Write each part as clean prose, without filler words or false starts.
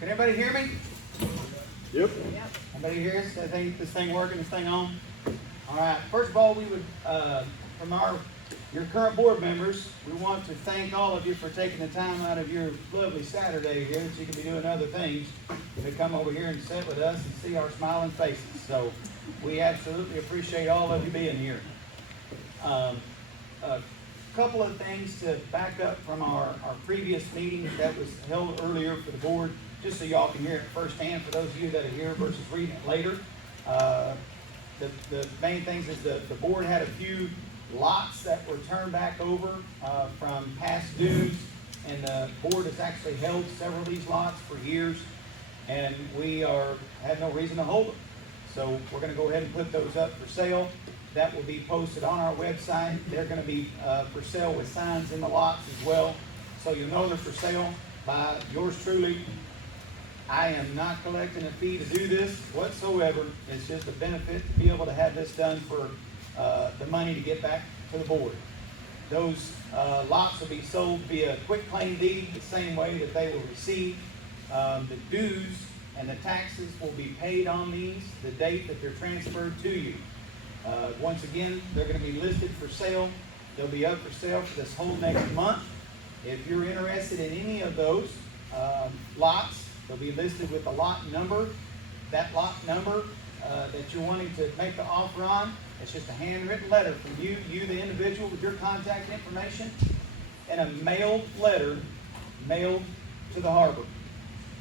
Can everybody hear me? Yep. Everybody hear us? This thing working? This thing on? All right. First of all, we would, from your current board members, we want to thank all of you for taking the time out of your lovely Saturday here, that you can be doing other things, to come over here and sit with us and see our smiling faces. So we absolutely appreciate all of you being here. A couple of things to back up from our previous meeting that was held earlier for the board, just so y'all can hear it firsthand for those of you that are here versus reading it later. The main things is the board had a few lots that were turned back over from past dues, and the board has actually held several of these lots for years, and we had no reason to hold them. So we're going to go ahead and put those up for sale. That will be posted on our website. They're going to be for sale with signs in the lots as well. So you'll know they're for sale by yours truly. I am not collecting a fee to do this whatsoever. It's just a benefit to be able to have this done for the money to get back to the board. Those lots will be sold via quick claim deed the same way that they were received. The dues and the taxes will be paid on these the date that they're transferred to you. Once again, they're going to be listed for sale. They'll be up for sale for this whole next month. If you're interested in any of those lots, they'll be listed with the lot number. That lot number that you're wanting to make the offer on, it's just a handwritten letter from you the individual, with your contact information, and a mailed letter mailed to the harbor.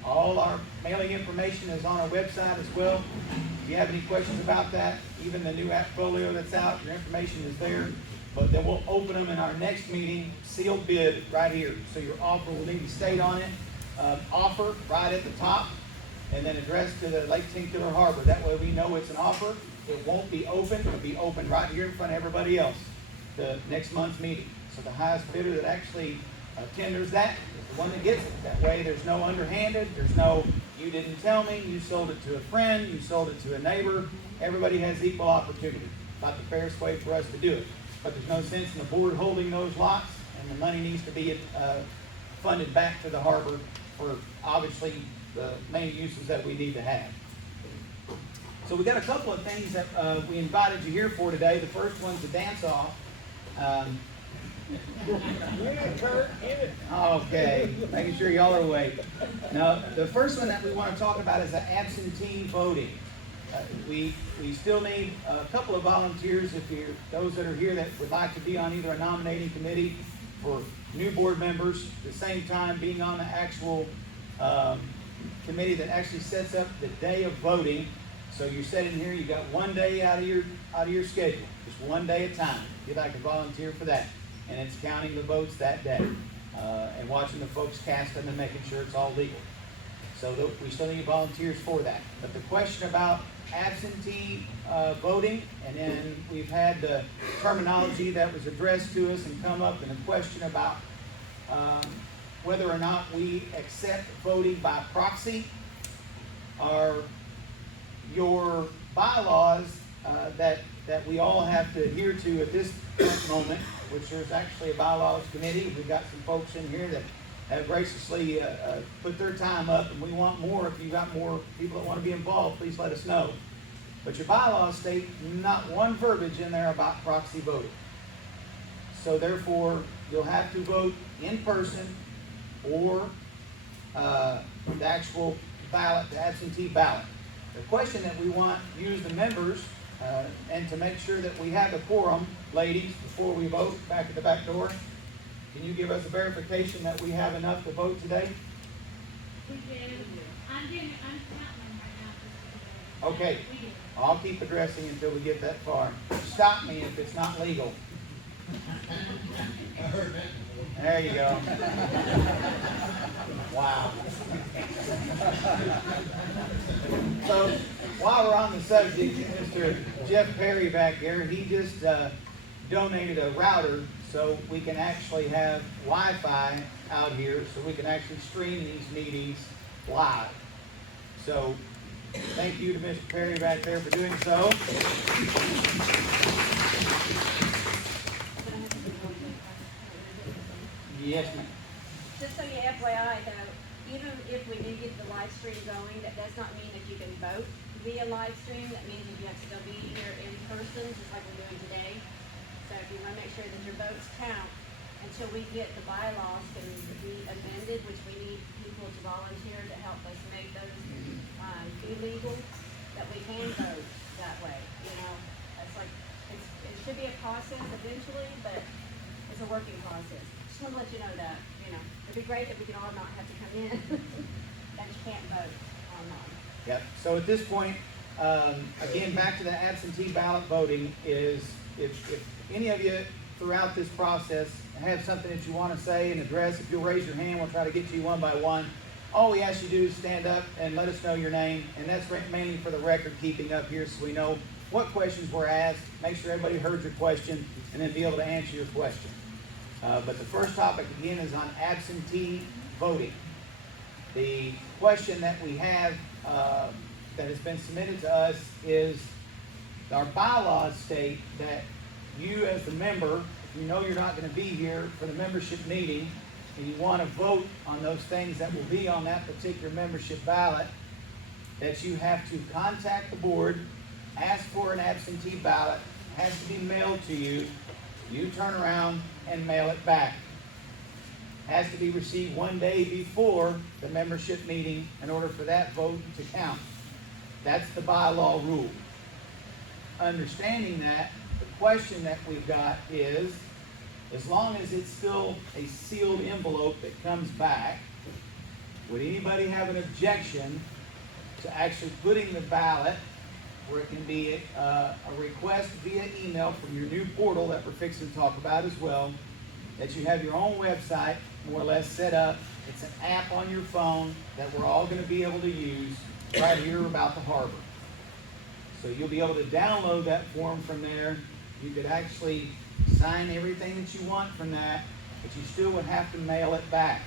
All our mailing information is on our website as well. If you have any questions about that, even the new portfolio that's out, your information is there. But then we'll open them in our next meeting, sealed bid right here. So your offer will need to state on it, offer right at the top, and then addressed to the Lake Tinker Harbor. That way we know it's an offer. It won't be open. It'll be open right here in front of everybody else, the next month's meeting. So the highest bidder that actually tenders that is the one that gets it. That way there's no underhanded. There's no, you didn't tell me, you sold it to a friend, you sold it to a neighbor. Everybody has equal opportunity. About the fairest way for us to do it. But there's no sense in the board holding those lots, and the money needs to be funded back to the harbor for obviously the main uses that we need to have. So we got a couple of things that we invited you here for today. The first one's a dance-off. Okay, making sure y'all are awake. Now, the first one that we want to talk about is the absentee voting. We still need a couple of volunteers, if you're those that are here that would like to be on either a nominating committee for new board members, at the same time being on the actual committee that actually sets up the day of voting. So you're sitting here, you got one day out of your schedule, just one day at a time. If you'd like to volunteer for that, and it's counting the votes that day and watching the folks cast them and making sure it's all legal. So we still need volunteers for that. But the question about absentee voting, and then we've had the terminology that was addressed to us and come up in a question about whether or not we accept voting by proxy. Are your bylaws that we all have to adhere to at this moment, which there's actually a bylaws committee. We've got some folks in here that have graciously put their time up, and we want more. If you've got more people that want to be involved, please let us know. But your bylaws state not one verbiage in there about proxy voting. So therefore, you'll have to vote in person or the actual ballot, the absentee ballot. The question that we want you as the members, and to make sure that we have the quorum, ladies, before we vote back at the back door, can you give us a verification that we have enough to vote today? We did. I'm counting right now. Okay. I'll keep addressing until we get that far. Stop me if it's not legal. I heard that. There you go. Wow. So, while we're on the subject, Mr. Jeff Perry back there, he just donated a router so we can actually have Wi-Fi out here, so we can actually stream these meetings live. So, thank you to Mr. Perry back there for doing so. Yes, ma'am. Just so you FYI, though, even if we do get the Wi-Fi live stream going. That does not mean that you can vote via live stream. That means that you have to still be here in person, just like we're doing today. So if you want to make sure that your votes count until we get the bylaws can be amended, which we need people to volunteer to help us make those be legal, that we can vote that way. You know, it's like it should be a process eventually, but it's a working process. Just want to let you know that. You know, it'd be great if we could all not have to come in, that you can't vote online. Yep. So at this point, again, back to the absentee ballot voting is if any of you throughout this process have something that you want to say and address, if you'll raise your hand, we'll try to get to you one by one. All we ask you to do is stand up and let us know your name, and that's mainly for the record keeping up here so we know what questions were asked, make sure everybody heard your question, and then be able to answer your question. But the first topic, again, is on absentee voting. The question that we have that has been submitted to us is our bylaws state that you as the member, if you know you're not going to be here for the membership meeting and you want to vote on those things that will be on that particular membership ballot, that you have to contact the board, ask for an absentee ballot, it has to be mailed to you, you turn around and mail it back. It has to be received 1 day before the membership meeting in order for that vote to count. That's the bylaw rule. Understanding that, the question that we've got is, as long as it's still a sealed envelope that comes back, would anybody have an objection to actually putting the ballot where it can be a request via email from your new portal that we're fixing to talk about as well, that you have your own website more or less set up. It's an app on your phone that we're all going to be able to use right here about the harbor. So you'll be able to download that form from there. You could actually sign everything that you want from that, but you still would have to mail it back.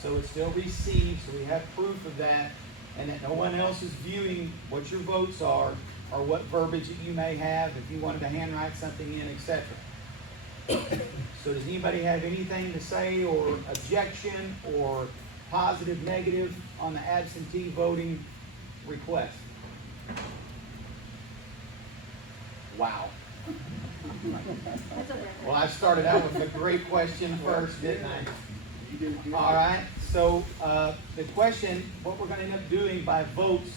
So it's still received, so we have proof of that, and that no one else is viewing what your votes are or what verbiage that you may have if you wanted to handwrite something in, etc. So does anybody have anything to say or objection or positive, negative on the absentee voting request? Wow. That's a record. Well, I started out with a great question first, didn't I? All right. So the question, what we're going to end up doing by votes,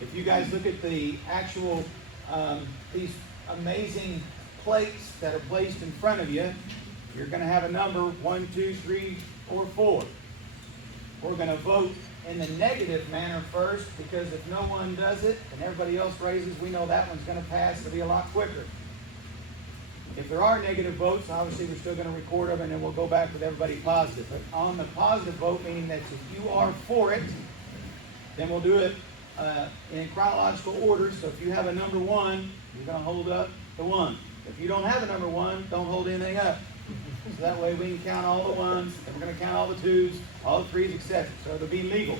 if you guys look at the actual, these amazing plates that are placed in front of you, you're going to have a number 1, 2, 3, or 4. We're going to vote in the negative manner first, because if no one does it and everybody else raises, we know that one's going to pass. It'll be a lot quicker. If there are negative votes, obviously we're still going to record them, and then we'll go back with everybody positive. But on the positive vote, meaning that if you are for it, then we'll do it in chronological order. So if you have a number 1, you're going to hold up the 1. If you don't have a number 1, don't hold anything up. So that way we can count all the 1s, and we're going to count all the 2s, all the 3s, etc. So it'll be legal.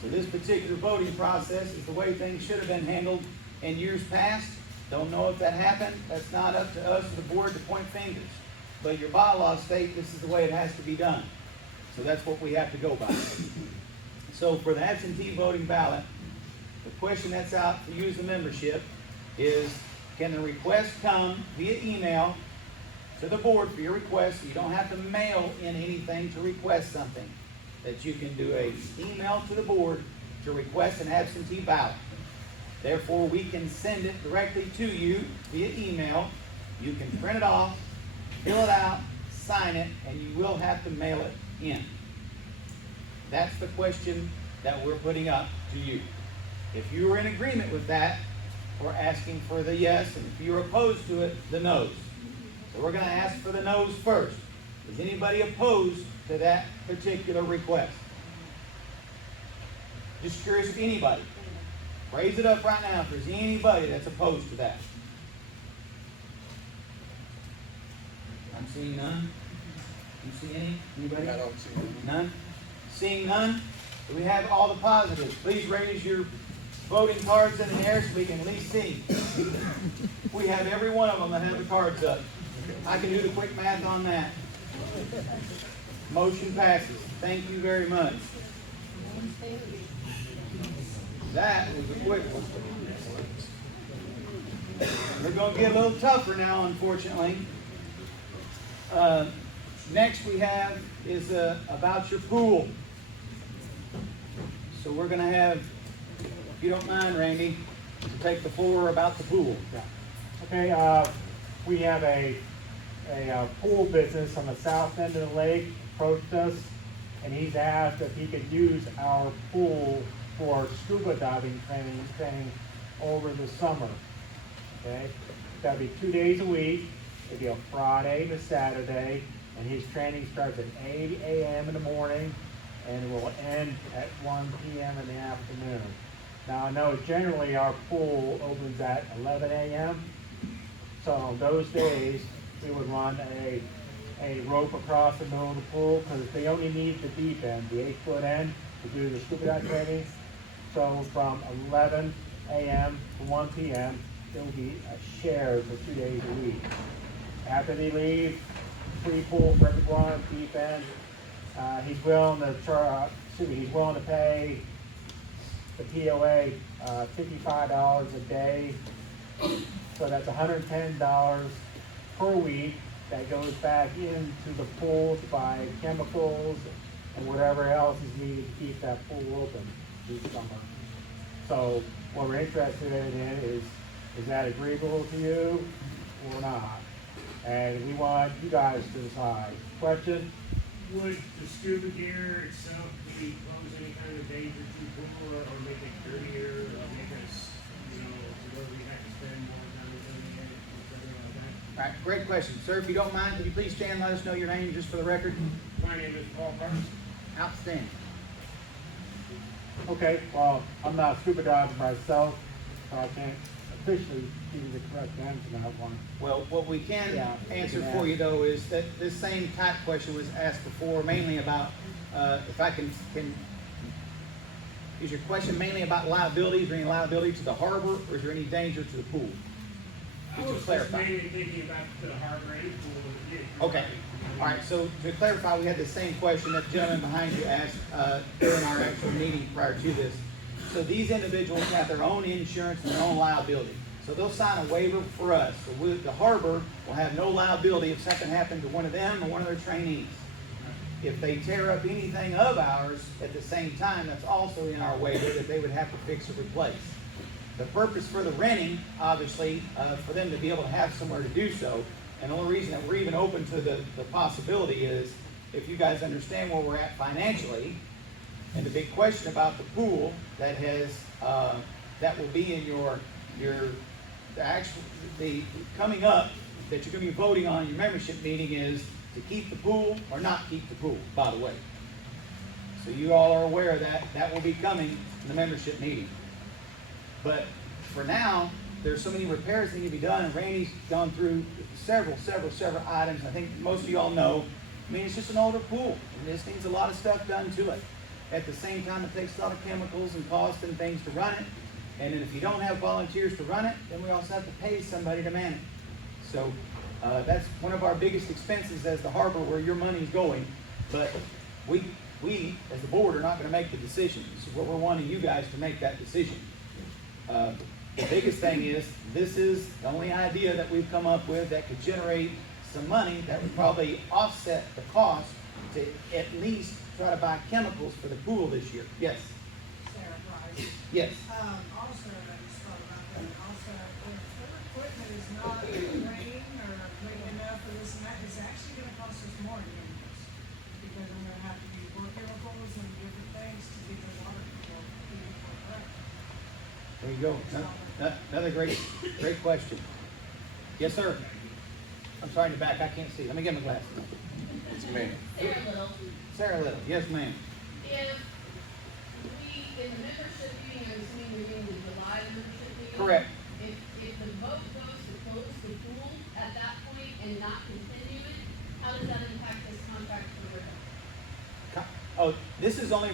So this particular voting process is the way things should have been handled in years past. Don't know if that happened. That's not up to us, the board, to point fingers. But your bylaws state this is the way it has to be done. So that's what we have to go by. So for the absentee voting ballot, the question that's out to use the membership is, can the request come via email to the board for your request? You don't have to mail in anything to request something. That you can do an email to the board to request an absentee ballot. Therefore, we can send it directly to you via email. You can print it off, fill it out, sign it, and you will have to mail it in. That's the question that we're putting up to you. If you are in agreement with that, we're asking for the yes, and if you're opposed to it, the no's. So we're going to ask for the no's first. Is anybody opposed to that particular request? Just curious if anybody. Raise it up right now if there's anybody that's opposed to that. I'm seeing none. You see any? Anybody? I don't see any. None? Seeing none? Do we have all the positives? Please raise your voting cards in the air so we can at least see. We have every one of them that have the cards up. I can do the quick math on that. Motion passes. Thank you very much. Thank you. That was a quick one. We're going to get a little tougher now, unfortunately. Next we have is about your pool. So we're going to have, if you don't mind, Randy, to take the floor about the pool. Yeah. Okay, we have a pool business on the south end of the lake approached us, and he's asked if he could use our pool for scuba diving training over the summer. Okay, that'll be 2 days a week. It'll be a Friday to Saturday, and his training starts at 8 a.m. in the morning, and it will end at 1 p.m. in the afternoon. Now, I know generally our pool opens at 11 a.m., so on those days, we would run a rope across the middle of the pool, because they only need the deep end, the 8-foot end, to do the scuba dive training. So from 11 a.m. to 1 p.m., it will be a share for 2 days a week. After they leave, free pool for everyone, deep end. He's willing to pay the POA $55 a day. So that's $110 per week that goes back into the pool to buy chemicals and whatever else is needed to keep that pool open this summer. So what we're interested in is that agreeable to you or not? And we want you guys to decide. Question? Would the scuba gear itself be pose any kind of danger to the pool, or make it dirtier, or make us, to where we have to spend more time cleaning it, or something like that? All right, great question. Sir, if you don't mind, can you please stand and let us know your name just for the record? My name is Paul Parks. Outstanding. Okay, well, I'm not a scuba diver myself, so I can't officially give you the correct answer on that one. Well, what we can Yeah, answer you can for ask. you though is that this same type question was asked before, mainly about, if I can, is your question mainly about liability? Is there any liability to the harbor, or is there any danger to the pool? I Just to was just clarify. mainly thinking about the harbor and pool. Okay. All right, so to clarify, we had the same question that the gentleman behind you asked during our actual meeting prior to this. So these individuals have their own insurance and their own liability. So they'll sign a waiver for us. So the harbor will have no liability if something happened to one of them or one of their trainees. If they tear up anything of ours at the same time, that's also in our waiver that they would have to fix or replace. The purpose for the renting, obviously, for them to be able to have somewhere to do so, and the only reason that we're even open to the possibility is if you guys understand where we're at financially, and the big question about the pool that has that will be in the coming up that you're going to be voting on in your membership meeting is to keep the pool or not keep the pool, by the way. So you all are aware that that will be coming in the membership meeting. But for now, there's so many repairs that need to be done, and Randy's gone through several items. I think most of you all know. I mean, it's just an older pool, and this needs a lot of stuff done to it. At the same time, it takes a lot of chemicals and cost and things to run it. And then if you don't have volunteers to run it, then we also have to pay somebody to man it. So that's one of our biggest expenses as the harbor, where your money is going. But we as the board are not going to make the decision. This is what we're wanting you guys to make that decision. The biggest thing is, this is the only idea that we've come up with that could generate some money that would probably offset the cost to at least try to buy chemicals for the pool this year. Yes? Sarah Price. Yes. Also, I just thought about that, also, if their equipment is not clean or clean enough for this and that, it's actually gonna cost us more than this. Because I'm gonna have to use more chemicals and different things to get the water control. There you go. Another great question. Yes, sir. I'm sorry, in the back, I can't see. Let me get my glasses. It's me. Sarah Little, Sarah Little. Yes, ma'am. if we, in the membership meeting, I'm assuming we're doing the July membership meeting? Correct. If the vote goes to close the pool at that point and not continue it, how does that impact this contract for the Oh, this is only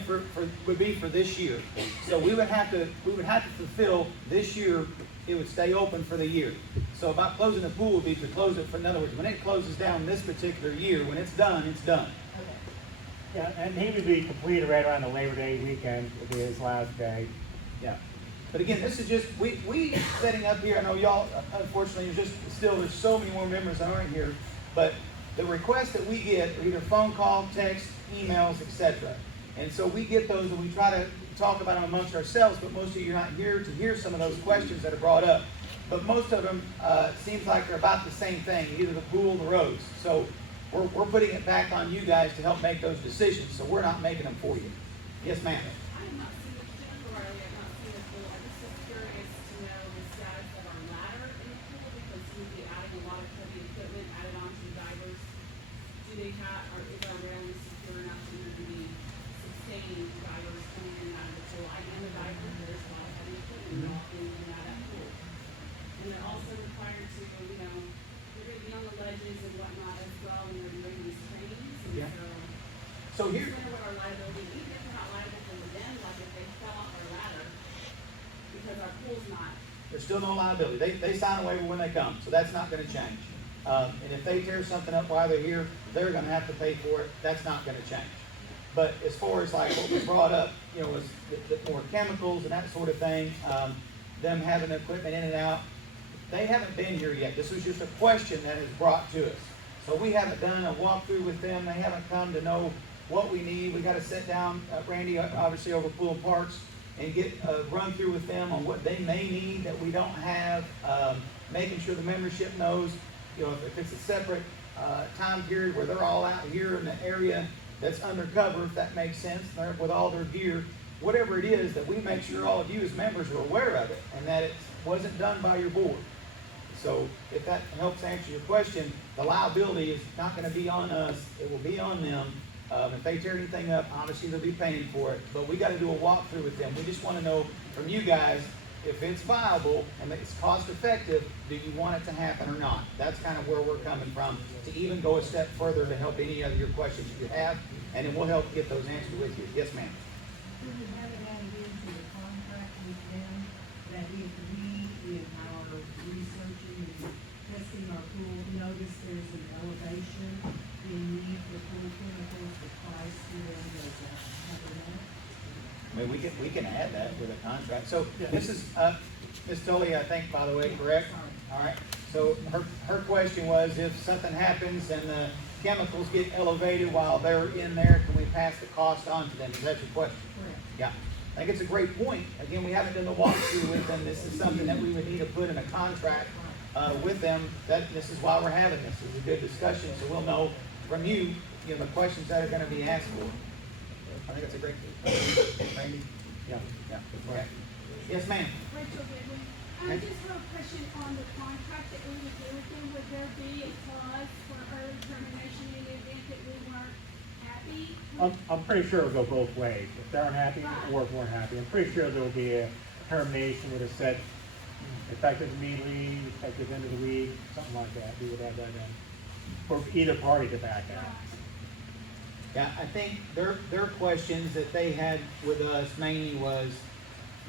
would be for this year. So we would have to fulfill this year. It would stay open for the year. So about closing the pool would be to close it for, in other words, when it closes down this particular year, when it's done, it's done. Okay. Yeah, and he would be completed right around the Labor Day weekend, would be his last day. Yeah. But again, this is just, we setting up here, I know y'all, unfortunately, there's so many more members that aren't here, but the requests that we get are either phone call, text, emails, etc. And so we get those and we try to talk about them amongst ourselves, but most of you are not here to hear some of those questions that are brought up. But most of them, seems like they're about the same thing, either the pool or the roads. So we're putting it back on you guys to help make those decisions, so we're not making them for you. Yes, ma'am. I have not seen the Jennifer Riley, I have not seen the pool, I just was curious to know the status of our ladder in the pool, because we will be adding a lot of heavy equipment added on to the divers. Do they have, or is our railing secure enough to be sustaining divers coming in and out of the pool? I am a diver, there's a lot of heavy equipment involved in and out of that pool. And they're also required to, you know, they're gonna be on the ledges and whatnot as well, when they're doing these trainings, and Yeah. so. So here, Just wonder what our liability, even if we're not liable for the them, like if they fell off our ladder, because our pool's not. there's still no liability. They sign a waiver when they come, so that's not gonna change. And if they tear something up while they're here, they're gonna have to pay for it. That's not gonna change. But as far as like what was brought up, you know, was the more chemicals and that sort of thing, them having equipment in and out, they haven't been here yet. This was just a question that is brought to us. So we haven't done a walkthrough with them. They haven't come to know what we need. We gotta sit down, Randy, obviously over Pool and Parks, and get a run through with them on what they may need that we don't have, making sure the membership knows, you know, if it's a separate, time period where they're all out here in the area that's undercover, if that makes sense, they're with all their gear, whatever it is, that we make sure all of you as members are aware of it, and that it wasn't done by your board. So if that helps answer your question, the liability is not gonna be on us, it will be on them. If they tear anything up, obviously they'll be paying for it, but we gotta do a walkthrough with them. We just wanna know from you guys, if it's viable and it's cost effective, do you want it to happen or not? That's kind of where we're coming from, to even go a step further to help any of your questions you have, and then we'll help get those answered with you. Yes, ma'am. Do we have it added into the contract with them that if we, in our researching and testing our pool, notice there's an elevation in need for pool chemicals, the price to them is covered? I mean, we can add that with a contract. So this is, Ms. Tully, I think, by the way, correct? All right. So her question was, if something happens and the chemicals get elevated while they're in there, can we pass the cost on to them? Is that your question? Correct. Yeah. I think it's a great point. Again, we haven't done the walkthrough with them. This is something that we would need to put in a contract, with them. This is why we're having this. It's a good discussion, so we'll know from you, you know, the questions that are gonna be asked for. I think it's a great, Randy? Yeah. Yeah. Okay. Yes, ma'am. Rachel Goodwin. Okay. Just real question on the contract that we would do with them, would there be a clause for early termination in the event that we weren't happy? I'm pretty sure it'll go both ways. If they're unhappy or if we're happy, I'm pretty sure there'll be a termination with a set effective immediately, effective end of the week, something like that. We would have that in for either party to back out. Yeah, I think their questions that they had with us mainly was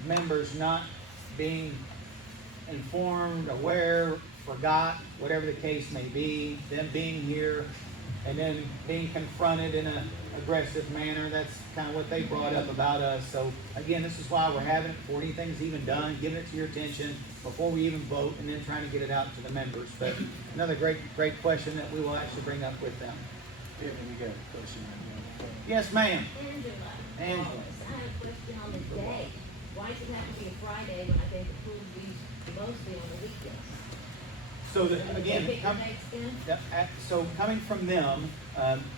members not being informed, aware, forgot, whatever the case may be, them being here, and then being confronted in an aggressive manner. That's kind of what they brought up about us. So again, this is why we're having it before anything's even done, giving it to your attention before we even vote, and then trying to get it out to the members. But another great question that we will actually bring up with them. Yeah, we got a question right now. Yes, ma'am. Angela. Angela. I have a question on the day. Why does it have to be a Friday when I think the pool be mostly on the weekdays? So They again, pick the dates then? so coming from them,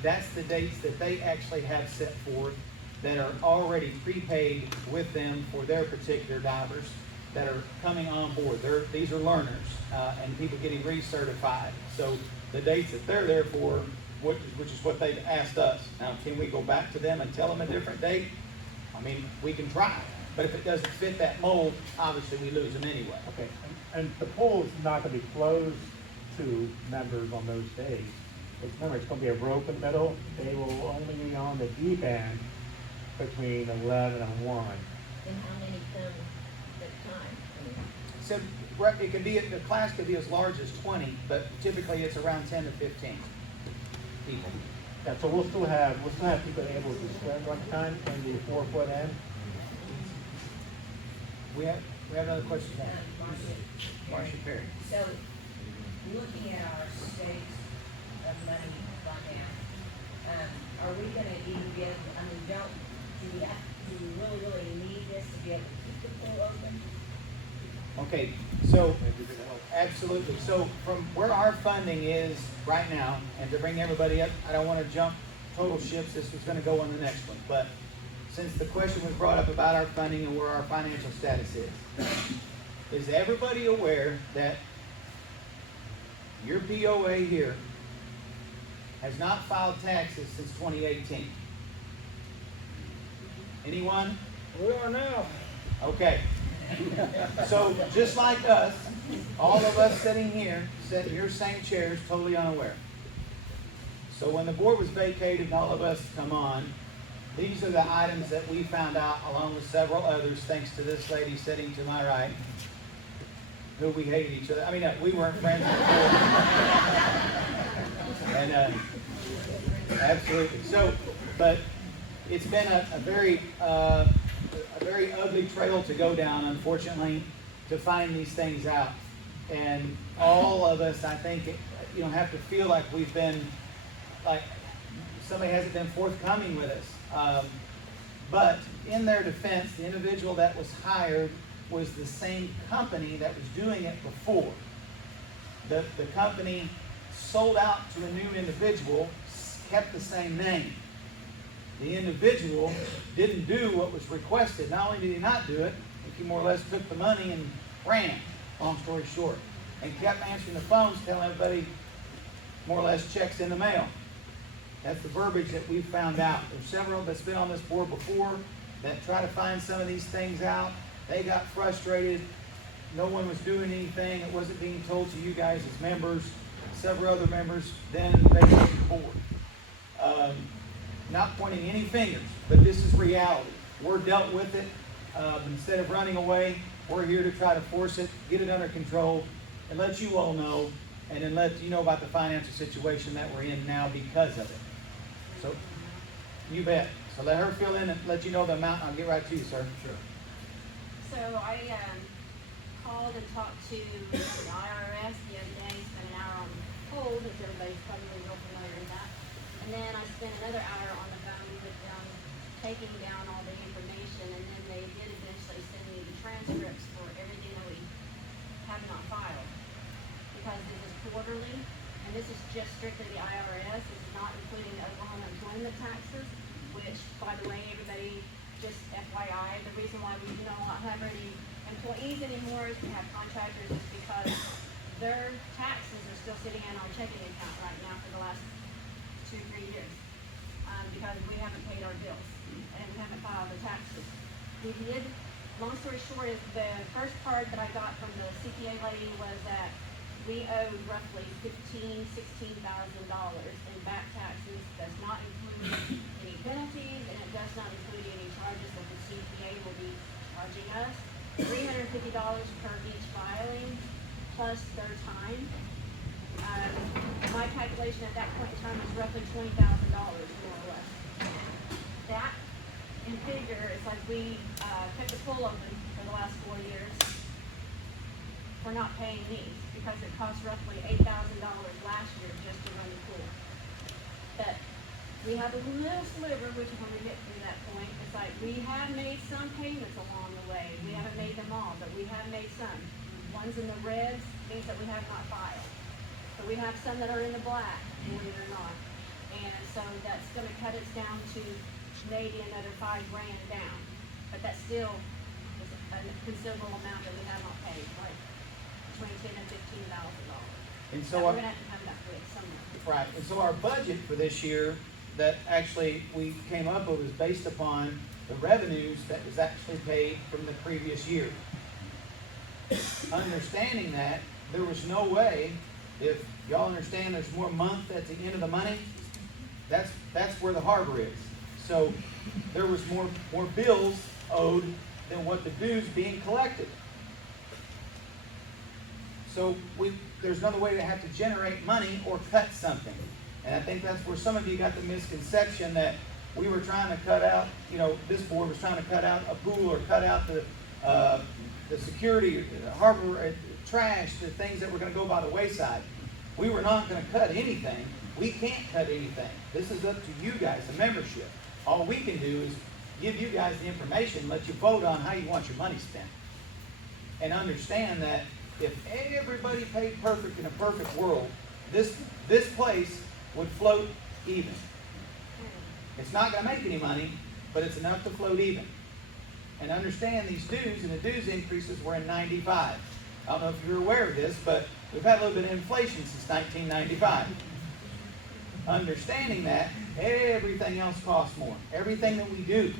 that's the dates that they actually have set forth that are already prepaid with them for their particular divers that are coming on board. These are learners, and people getting recertified. So the dates that they're there for, which is what they've asked us. Now, can we go back to them and tell them a different date? I mean, we can try, but if it doesn't fit that mold, obviously we lose them anyway. Okay, and the pool is not gonna be closed to members on those days. Remember, it's gonna be a rope in the middle. They will only be on the deep end between 11 and 1. And how many come at a time? I mean, So it could be, the class could be as large as 20, but typically it's around 10 to 15 people. Yeah, so we'll still have people able to swim at one time in the 4-foot end. We have another question. Marcia Perry. So, looking at our state of money right now, are we gonna even be able, do we really need this to be able to keep the pool open? Okay, so, absolutely. So from where our funding is right now, and to bring everybody up, I don't want to jump total ships. This was going to go on the next one. But since the question was brought up about our funding and where our financial status is everybody aware that your POA here has not filed taxes since 2018? Anyone? We are now. Okay. So just like us, all of us sitting here, sitting in your same chairs, totally unaware. So when the board was vacated and all of us come on, these are the items that we found out along with several others, thanks to this lady sitting to my right, who we hated each other. I mean, we weren't friends before. And absolutely. So, but it's been a very ugly trail to go down, unfortunately, to find these things out. And all of us, I think, have to feel like we've been, like somebody hasn't been forthcoming with us. But in their defense, the individual that was hired was the same company that was doing it before. The company sold out to a new individual, kept the same name. The individual didn't do what was requested. Not only did he not do it, he more or less took the money and ran, long story short, and kept answering the phones telling everybody more or less checks in the mail. That's the verbiage that we found out. There's several that's been on this board before that try to find some of these things out. They got frustrated. No one was doing anything. It wasn't being told to you guys as members. Several other members then they came forward. Not pointing any fingers, but this is reality. We're dealt with it. Instead of running away, we're here to try to force it, get it under control, and let you all know, and then let you know about the financial situation that we're in now because of it. So, you bet. So let her fill in and let you know the amount. I'll get right to you, sir. Sure. So I called and talked to the IRS the other day, spent an hour on hold, as everybody's probably real familiar with that. And then I spent another hour on the phone with them, taking down all the information, and then they did eventually send me the transcripts for everything that we have not filed. Because this is quarterly, and this is just strictly the IRS, it's not including the Oklahoma employment taxes, which, by the way, everybody, just FYI, the reason why we do not have any employees anymore is we have contractors is because their taxes are still sitting in our checking account right now for the last 2-3 years, because we haven't paid our bills and we haven't filed the taxes. We did, long story short, is the first part that I got from the CPA lady was that we owed roughly $16,000 in back taxes. Does not include any penalties, and it does not include any charges that the CPA will be charging us. $350 per each filing, plus their time. My calculation at that point in time was roughly $20,000, more or less. That, in figure, it's like we kept the pool open for the last 4 years. We're not paying these because it cost roughly $8,000 last year just to run the pool. But we have a little sliver, which when we get through that point, it's like we have made some payments along the way. We haven't made them all, but we have made some. Ones in the reds means that we have not filed. But we have some that are in the black, believe it or not. And so that's gonna cut us down to maybe another $5,000 down. But that still is a considerable amount that we have not paid, like between $10,000 and $15,000. And so we're gonna have to come back with somewhere. right. And so our budget for this year that actually we came up with was based upon the revenues that was actually paid from the previous year. Understanding that, there was no way, if y'all understand there's more month at the end of the money, that's where the harbor is. So there was more bills owed than what the dues being collected. So there's another way to have to generate money or cut something. And I think that's where some of you got the misconception that we were trying to cut out, this board was trying to cut out a pool or cut out the security, the harbor, trash, the things that were going to go by the wayside. We were not going to cut anything. We can't cut anything. This is up to you guys, the membership. All we can do is give you guys the information, let you vote on how you want your money spent. And understand that if everybody paid perfect in a perfect world, this place would float even. It's not going to make any money, but it's enough to float even. And understand these dues, and the dues increases were in 95. I don't know if you're aware of this, but we've had a little bit of inflation since 1995. Understanding that, everything else costs more. Everything that we do.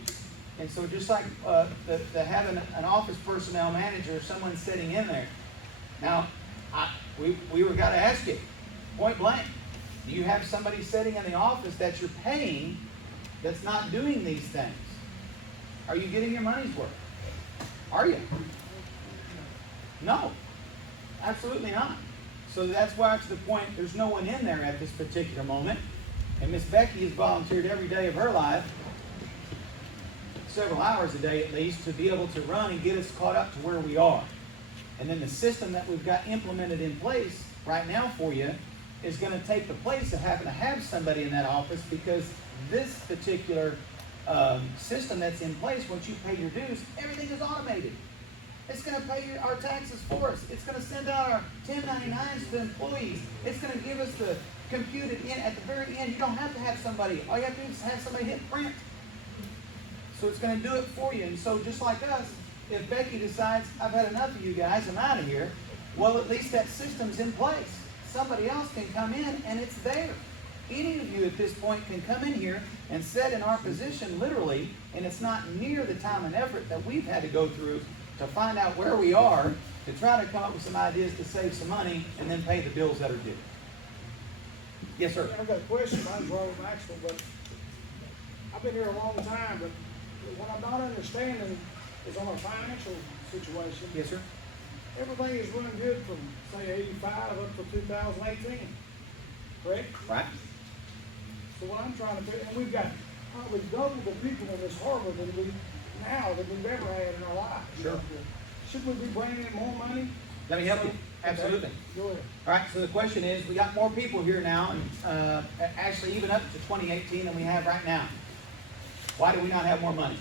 And so just like the having an office personnel manager, someone sitting in there. Now, we were got to ask you, point blank, do you have somebody sitting in the office that you're paying that's not doing these things? Are you getting your money's worth? Are you? No, absolutely not. So that's why, to the point, there's no one in there at this particular moment. And Miss Becky has volunteered every day of her life, several hours a day at least, to be able to run and get us caught up to where we are. And then the system that we've got implemented in place right now for you is going to take the place of having to have somebody in that office, because this particular system that's in place, once you pay your dues, everything is automated. It's going to pay our taxes for us. It's going to send out our 1099s to employees. It's going to give us the computed in at the very end. You don't have to have somebody. All you have to do is have somebody hit print. So it's going to do it for you. And so just like us, if Becky decides, I've had enough of you guys, I'm out of here, well, at least that system's in place. Somebody else can come in and it's there. Any of you at this point can come in here and sit in our position literally, and it's not near the time and effort that we've had to go through to find out where we are, to try to come up with some ideas to save some money and then pay the bills that are due. Yes, sir. I've got a question. Mine's Robert Maxwell, but I've been here a long time, but what I'm not understanding is on our financial situation. Yes, sir. Everything is running good from, say, 85 up to 2018, correct? Right. So what I'm trying to do, and we've got probably double the people in this harbor than we've ever had in our lives. Sure. Should we be bringing in more money? Let me help you. Absolutely. Go ahead. All right, so the question is, we got more people here now, and actually even up to 2018 than we have right now. Why do we not have more money?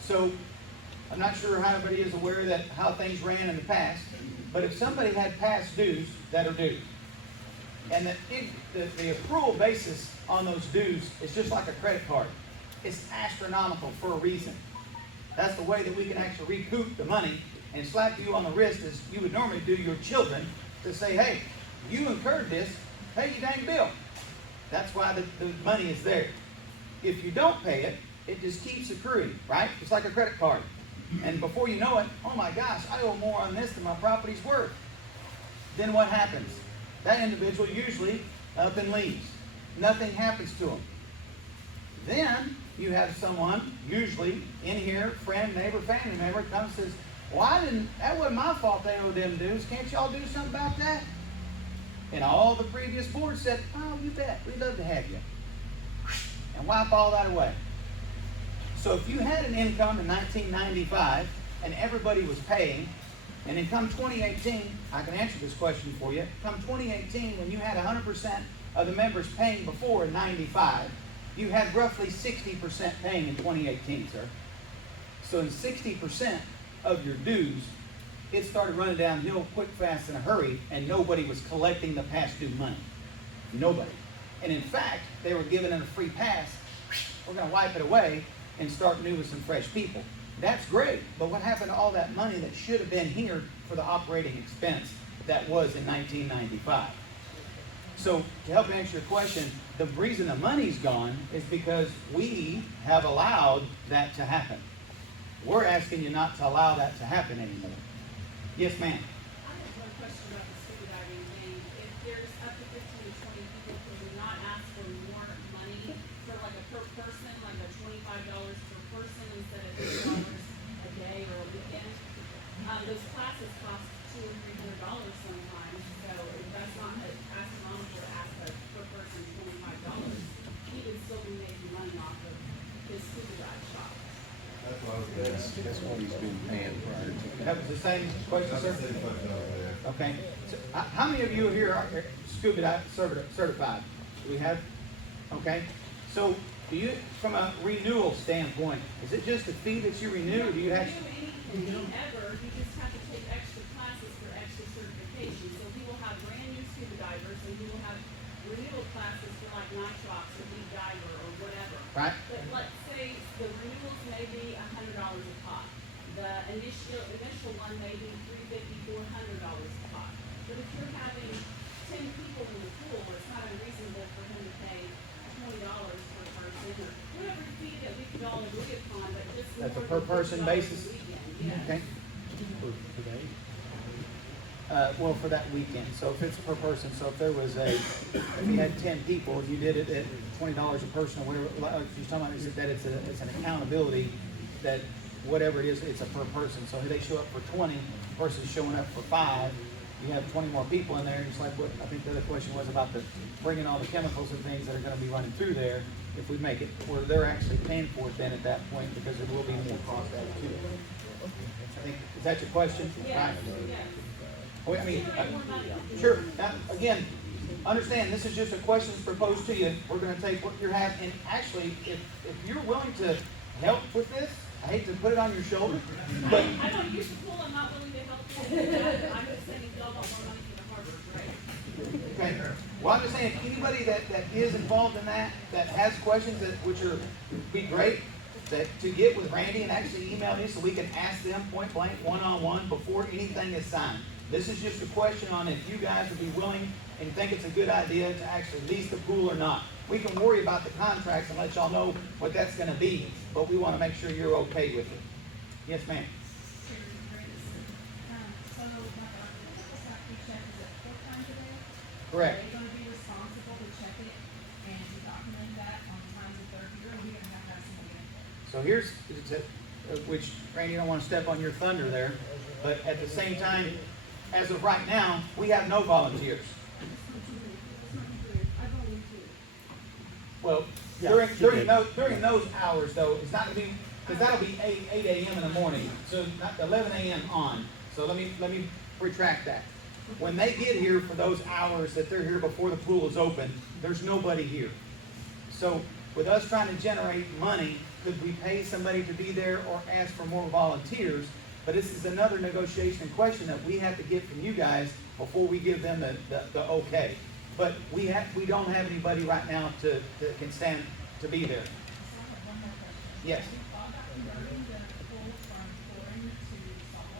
So, I'm not sure how everybody is aware that how things ran in the past, but if somebody had past dues that are due, and the accrual basis on those dues is just like a credit card. It's astronomical for a reason. That's the way that we can actually recoup the money and slap you on the wrist as you would normally do your children to say, hey, you incurred this, pay your dang bill. That's why the money is there. If you don't pay it, it just keeps accruing, right? It's like a credit card. And before you know it, oh my gosh, I owe more on this than my property's worth. Then what happens? That individual usually up and leaves. Nothing happens to them. Then you have someone, usually in here, friend, neighbor, family member, comes and says, well, that wasn't my fault they owed them dues. Can't y'all do something about that? And all the previous boards said, oh, you bet, we'd love to have you. And wipe all that away. So if you had an income in 1995 and everybody was paying, and then come 2018, I can answer this question for you. Come 2018, when you had 100% of the members paying before in 95, you had roughly 60% paying in 2018, sir. So in 60% of your dues, it started running downhill quick, fast, in a hurry, and nobody was collecting the past due money. Nobody. And in fact, they were given a free pass. We're going to wipe it away and start new with some fresh people. That's great, but what happened to all that money that should have been here for the operating expense that was in 1995? So to help answer your question, the reason the money's gone is because we have allowed that to happen. We're asking you not to allow that to happen anymore. Yes, ma'am. I have one question about the scuba diving thing. If there's up to 15 to 20 people, could we not ask for more money for like a per person, like a $25 per person instead of $50 a day or a weekend? Those classes cost $200 or $300 sometimes, so that's not astronomical to ask a per person $25 That's what he's been paying prior to. That was the same question, sir? Okay. So, how many of you here are scuba dive certified? Do we have? Okay. So, do you, from a renewal standpoint, is it just a fee that you renew, or do you have? Anything ever, you just have to take extra classes for extra certification. So he will have brand new scuba divers, and he will have renewal classes for like nitrox or deep diver or whatever. Right. But let's say the renewals may be $100 a pop. The initial one may be $350, $400 a pop. But if you're having 10 people in the pool, it's not unreasonable for him to pay $20 per person or whatever fee that we could all agree upon, but just That's a more per than person $50 a basis? weekend, yes. Okay. Well, for that weekend, so if it's per person, so if there was if you had 10 people, you did it at $20 a person, or whatever, like you're talking about, is that it's an accountability, that whatever it is, it's a per person, so if they show up for 20 versus showing up for 5, you have 20 more people in there, just like what, I think the other question was about the, bringing all the chemicals and things that are gonna be running through there, if we make it, where they're actually paying for it then at that point, because there will be more cost added to it. I think, is that your question? Yes, Right. yes. Well, I mean, Generate more money. sure, now, again, understand, this is just a question proposed to you, we're gonna take what you have, and actually, if you're willing to help with this, I hate to put it on your shoulder, but, I don't use the pool, I'm not willing to help you. I'm just saying y'all want more money for the harbor, right? okay, well, I'm just saying, if anybody that is involved in that has questions that, which are, be great, that to get with Randy and actually email me so we can ask them point blank, one-on-one, before anything is signed. This is just a question on if you guys would be willing and think it's a good idea to actually lease the pool or not. We can worry about the contracts and let y'all know what that's gonna be, but we wanna make sure you're okay with it. Yes, ma'am. So, like, our safety check is at 4 times a day? Correct. Are they gonna be responsible to check it and to document that on the times that they're here, or we gonna have somebody in there? So here's, which, Randy, I don't wanna step on your thunder there, but at the same time, as of right now, we have no volunteers. I volunteer. Well, Yeah, during those hours though, it's not gonna be, because that'll be 8 a.m. in the morning, so not 11 a.m. on. So let me retract that. When they get here for those hours that they're here before the pool is open, there's nobody here. So with us trying to generate money, could we pay somebody to be there or ask for more volunteers? But this is another negotiation question that we have to get from you guys before we give them the okay. But we don't have anybody right now that can stand to be there. So I have one more question. Yes. Have you thought about converting the pool from chlorine to salt?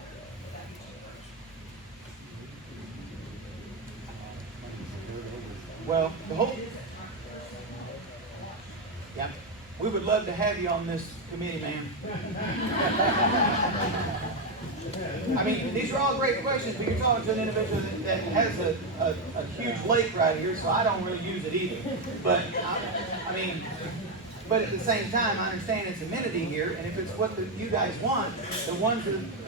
Would that be cheaper? Well, the whole, yeah, we would love to have you on this committee, ma'am. I mean, these are all great questions, but you're talking to an individual that has a huge lake right here, so I don't really use it either. But, I mean, but at the same time, I understand it's amenity here, and if it's what you guys want, the ones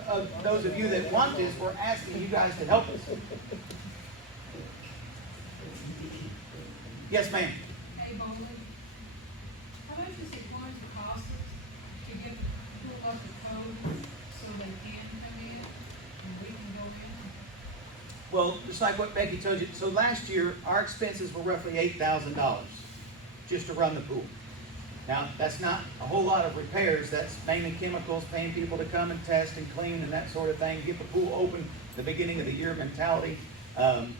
of those of you that want this, we're asking you guys to help us. Yes, ma'am. Hey, Bowman, how much is it going to cost us to get the pool up to code so they can come in and we can go in? Well, just like what Becky told you, so last year, our expenses were roughly $8,000 just to run the pool. Now, that's not a whole lot of repairs, that's mainly chemicals, paying people to come and test and clean and that sort of thing, get the pool open, the beginning of the year mentality.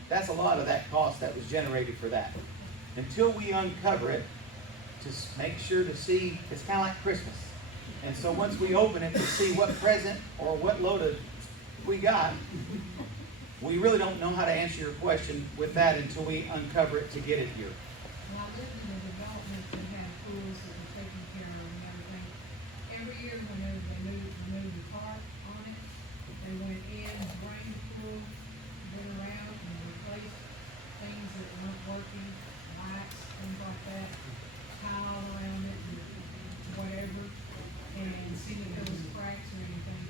That's a lot of that cost that was generated for that. Until we uncover it, to make sure to see, it's kind of like Christmas. And so once we open it to see what present or what load of we got, we really don't know how to answer your question with that until we uncover it to get it here. When I lived in the development, they had pools that were taken care of and everything. Every year when they moved the park on it, they went in, drained the pool, went around and replaced things that weren't working, lights, things like that, tile around it and whatever, and see if there was cracks or anything.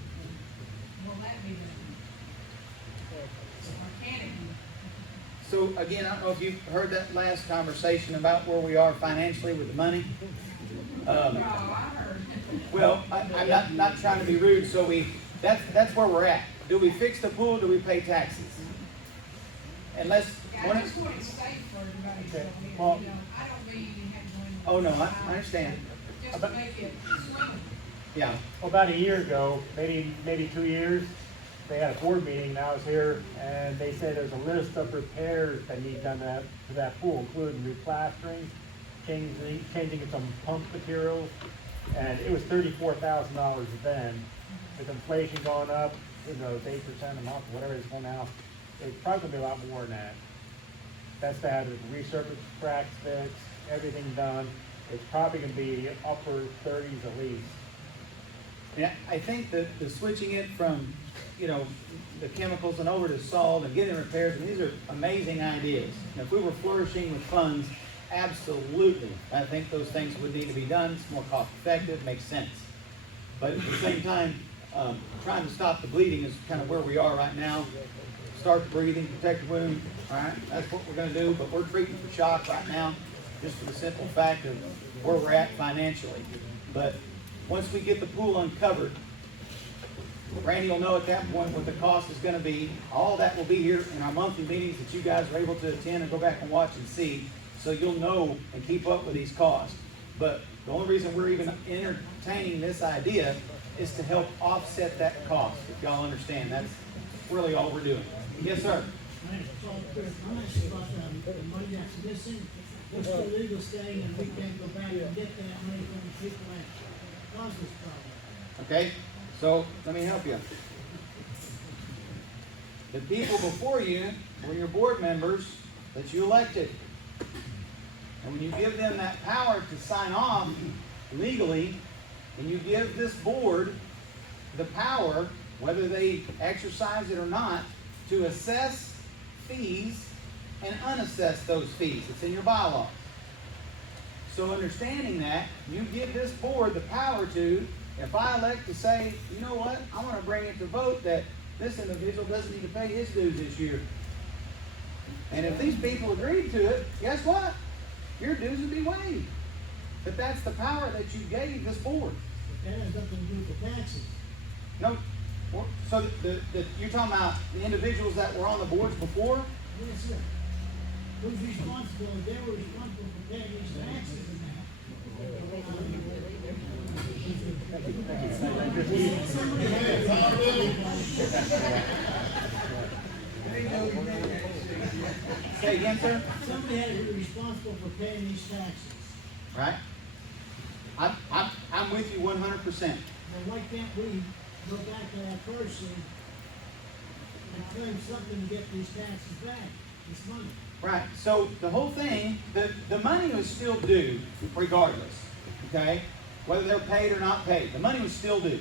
Will that be done? Or can it be? So again, I don't know if you've heard that last conversation about where we are financially with the money. Oh, I heard. Well, I'm not trying to be rude, so that's where we're at. Do we fix the pool, do we pay taxes? Unless, Yeah, I just want it safe for everybody, so, Well- you know, I don't mean you have to go in. oh no, I understand, Just to make it swimmable. yeah. Well, about a year ago, maybe 2 years, they had a board meeting, and I was here, and they said there's a list of repairs that need done to that pool, including replastering, changing some pump materials, and it was $34,000 then. With inflation going up, who knows, 8% a month, whatever it's going now, it's probably gonna be a lot more than that. That's to have the resurface cracks fixed, everything done, it's probably gonna be upper 30s at least. Yeah, I think that the switching it from, you know, the chemicals and over to salt and getting repairs, and these are amazing ideas. And if we were flourishing with funds, absolutely, I think those things would need to be done. It's more cost effective, makes sense. But at the same time, trying to stop the bleeding is kind of where we are right now. Start breathing, protect the wound, all right? That's what we're gonna do, but we're treating for shock right now, just for the simple fact of where we're at financially. But once we get the pool uncovered, Randy will know at that point what the cost is gonna be. All that will be here in our monthly meetings that you guys are able to attend and go back and watch and see. So you'll know and keep up with these costs. But the only reason we're even entertaining this idea is to help offset that cost, if y'all understand. That's really all we're doing. Yes, sir? Right, so I'm asking about the money that's missing. What's the legal stay, and we can't go back and get that money from the people that caused this problem? Okay, so let me help you. The people before you were your board members that you elected. And when you give them that power to sign off legally, and you give this board the power, whether they exercise it or not, to assess fees and unassess those fees. It's in your bylaws. So understanding that, you give this board the power to, if I elect to say, you know what, I want to bring it to vote that this individual doesn't need to pay his dues this year. And if these people agreed to it, guess what? Your dues would be waived. But that's the power that you gave this board. But that has nothing to do with the taxes. No, so you're talking about the individuals that were on the boards before? Yes, sir. Who's responsible? They were responsible for paying these taxes and Say again, sir? somebody had to be responsible for paying these taxes. Right? I'm with you 100%. Now, why can't we go back to that person and claim something to get these taxes back, this money? Right, so the whole thing, the money was still due regardless, okay? Whether they're paid or not paid, the money was still due.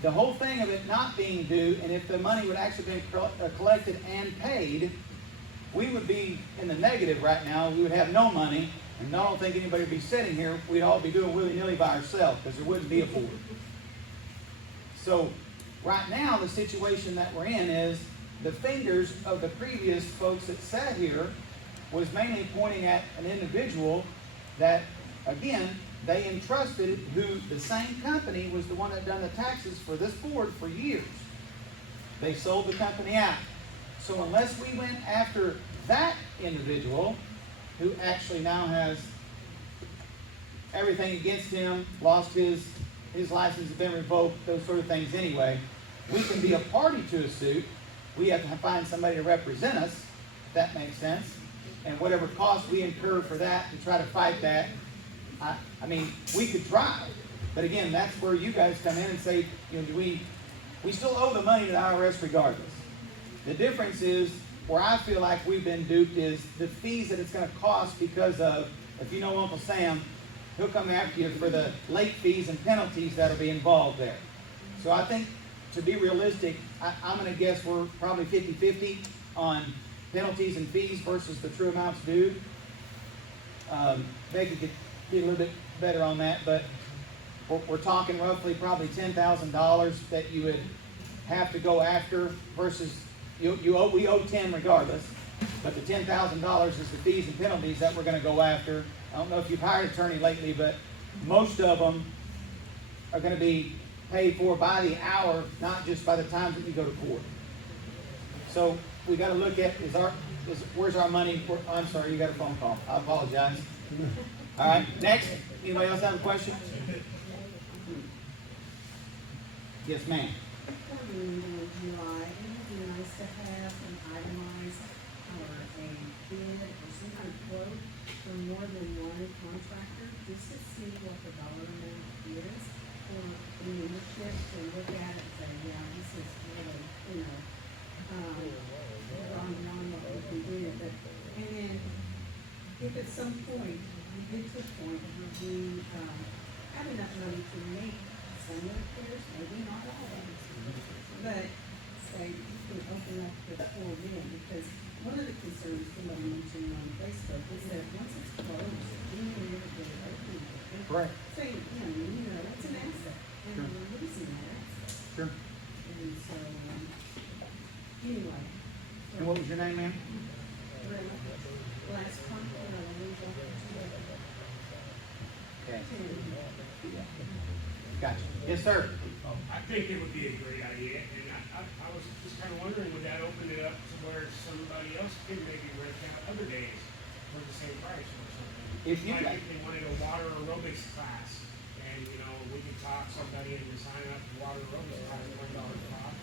The whole thing of it not being due, and if the money would actually be collected and paid, we would be in the negative right now. We would have no money, and I don't think anybody would be sitting here. We'd all be doing willy-nilly by ourselves because there wouldn't be a board. So right now, the situation that we're in is the fingers of the previous folks that sat here was mainly pointing at an individual that, again, they entrusted, who the same company was the one that done the taxes for this board for years. They sold the company out. So unless we went after that individual, who actually now has everything against him, lost his license has been revoked, those sort of things anyway, we can be a party to a suit. We have to find somebody to represent us, if that makes sense. And whatever cost we incur for that, to try to fight that, I mean, we could try. But again, that's where you guys come in and say, you know, we still owe the money to the IRS regardless. The difference is, where I feel like we've been duped, is the fees that it's going to cost because of, if you know Uncle Sam, he'll come after you for the late fees and penalties that'll be involved there. So I think, to be realistic, I'm going to guess we're probably 50-50 on penalties and fees versus the true amounts due. Becky could be a little bit better on that, but we're talking roughly probably $10,000 that you would have to go after versus we owe 10 regardless, but the $10,000 is the fees and penalties that we're going to go after. I don't know if you've hired an attorney lately, but most of them are gonna be paid for by the hour, not just by the time that you go to court. So we gotta look at, where's our money? I'm sorry, you got a phone call. I apologize. All right, next. Anybody else have a question? Yes, ma'am. Before we move on July, it would be nice to have an itemized or a bid or some kind of quote for more than one contractor, just to see what the dollar amount is. Or the membership to look at it and say, yeah, this is really, gone beyond what we can do. But, and then if at some point, we get to a point where we, have enough money to make some repairs, maybe not all of them, but say, you can open up the full bid, because one of the concerns somebody mentioned on Facebook is that once it's closed, you never get it open. Correct. Say, it's an asset, and Sure. we're losing that asset. Sure. And so, anyway. And what was your name, ma'am? Last conference, Okay. Gotcha. Yes, sir. I think it would be a great idea, and I was just kind of wondering, would that open it up to where somebody else could maybe rent out other days for the same price or something? If you Like got- if they wanted a water aerobics class, and, we could talk somebody into signing up for water aerobics class, $20 a pop.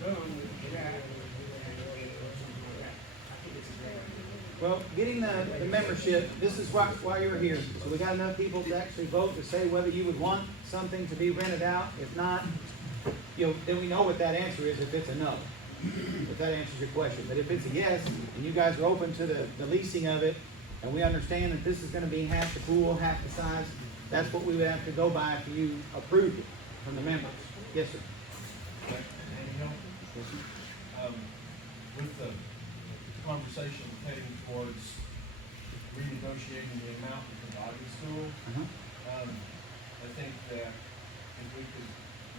Boom, we could do that, or something like that. I think it's a great idea. Well, getting the membership, this is why you're here. So we got enough people to actually vote to say whether you would want something to be rented out. If not, then we know what that answer is if it's a no. If that answers your question. But if it's a yes, and you guys are open to the leasing of it, and we understand that this is gonna be half the pool, half the size, that's what we would have to go by if you approved it from the members. Yes, sir. With the conversation heading towards renegotiating the amount with the diving school, I think that if we could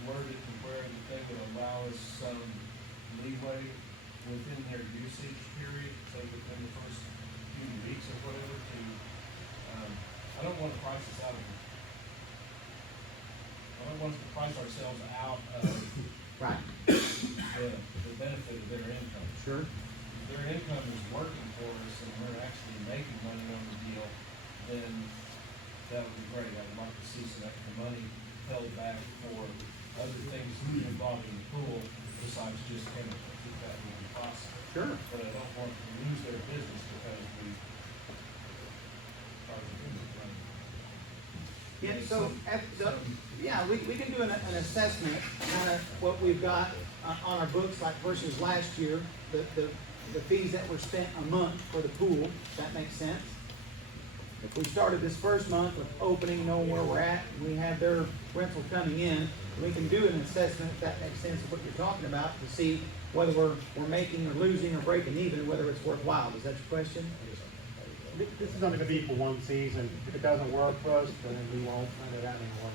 word it to where they would allow us some leeway within their usage period, say within the first few weeks or whatever, I don't want to price us out of it. I don't want us to price ourselves out of Right. the benefit of their income. Sure. If their income is working for us and we're actually making money on the deal, then that would be great. I would like to see some extra money held back for other things involved in the pool besides just chemicals, if that would be possible. Sure. But I don't want to lose their business because we are doing it right. Yeah, so we can do an assessment, kind of what we've got on our books, like versus last year, the fees that were spent a month for the pool, if that makes sense. If we started this first month with opening, knowing where we're at, and we have their rental coming in, we can do an assessment, if that makes sense, of what you're talking about, to see whether we're making or losing or breaking even, whether it's worthwhile. Is that your question? This is only gonna be for one season. If it doesn't work for us, then we won't rent it out anymore.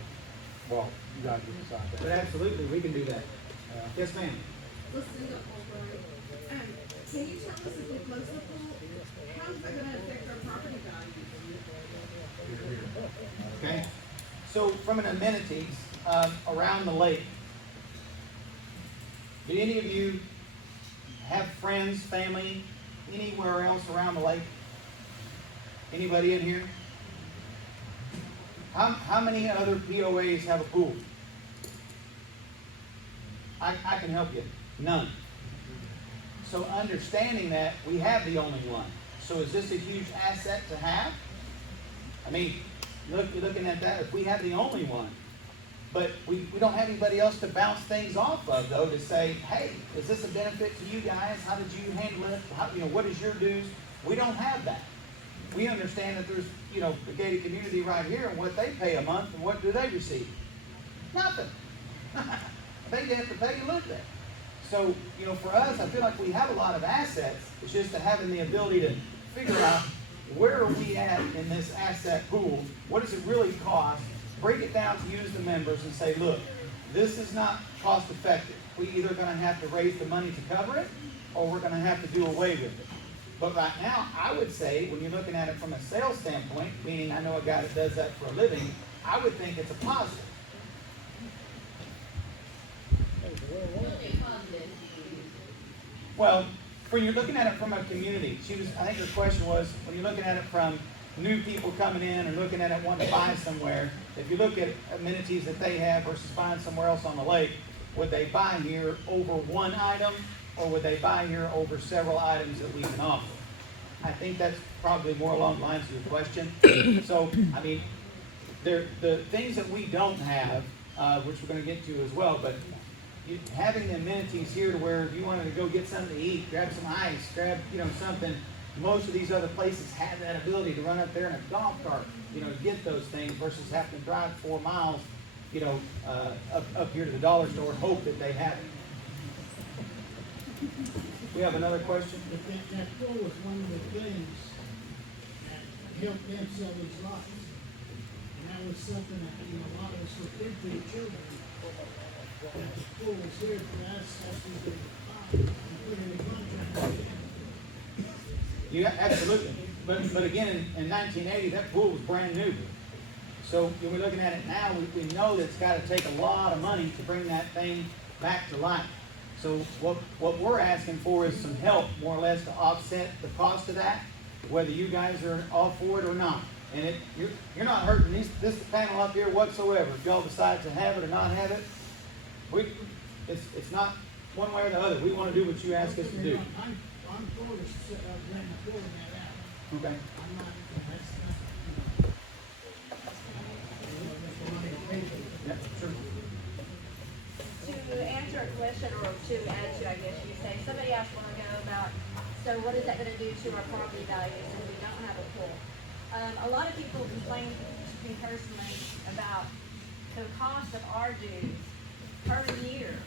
Well, you guys will decide But that. absolutely, we can do that. Yes, ma'am. Listening to Albright, can you tell us if we close the pool, how's that gonna affect our property value? Okay, so from an amenities, around the lake, do any of you have friends, family, anywhere else around the lake? Anybody in here? How many other POAs have a pool? I can help you. None. So understanding that, we have the only one. So is this a huge asset to have? I mean, you're looking at that, if we have the only one, but we don't have anybody else to bounce things off of, though, to say, hey, is this a benefit to you guys? How did you handle it? What is your dues? We don't have that. We understand that there's, the gated community right here, and what they pay a month, and what do they receive? Nothing. They have to pay to live there. So, for us, I feel like we have a lot of assets. It's just having the ability to figure out where are we at in this asset pool? What does it really cost? Break it down to use the members and say, look, this is not cost effective. We're either going to have to raise the money to cover it, or we're going to have to do away with it. But right now, I would say, when you're looking at it from a sales standpoint, meaning I know a guy that does that for a living, I would think it's a positive. Well, when you're looking at it from a community, I think her question was, when you're looking at it from new people coming in and looking at it wanting to buy somewhere, if you look at amenities that they have versus buying somewhere else on the lake, would they buy here over one item, or would they buy here over several items that we can offer? I think that's probably more along the lines of your question. So, I mean, the things that we don't have, which we're gonna get to as well, but having the amenities here to where if you wanted to go get something to eat, grab some ice, grab, something, most of these other places have that ability to run up there in a golf cart, get those things versus having to drive 4 miles, up here to the dollar store and hope that they have it. We have another question? But that pool was one of the things that helped them sell these lots. And that was something that, a lot of us looked into the children. That the pool was here for us, that's what we and put in the contract. Yeah, absolutely. But again, in 1980, that pool was brand new. So when we're looking at it now, we know that it's got to take a lot of money to bring that thing back to life. So what we're asking for is some help, more or less, to offset the cost of that, whether you guys are all for it or not. And you're not hurting this panel up here whatsoever. If y'all decide to have it or not have it, it's not one way or the other. We want to do what you ask us to do. I'm for this, letting the pool that out. Okay. I'm not, that's not, Yeah, sure. To answer a question, or to add to, I guess you say, somebody asked a while ago about, so what is that gonna do to our property values if we don't have a pool? A lot of people complain to me personally about the cost of our dues per year.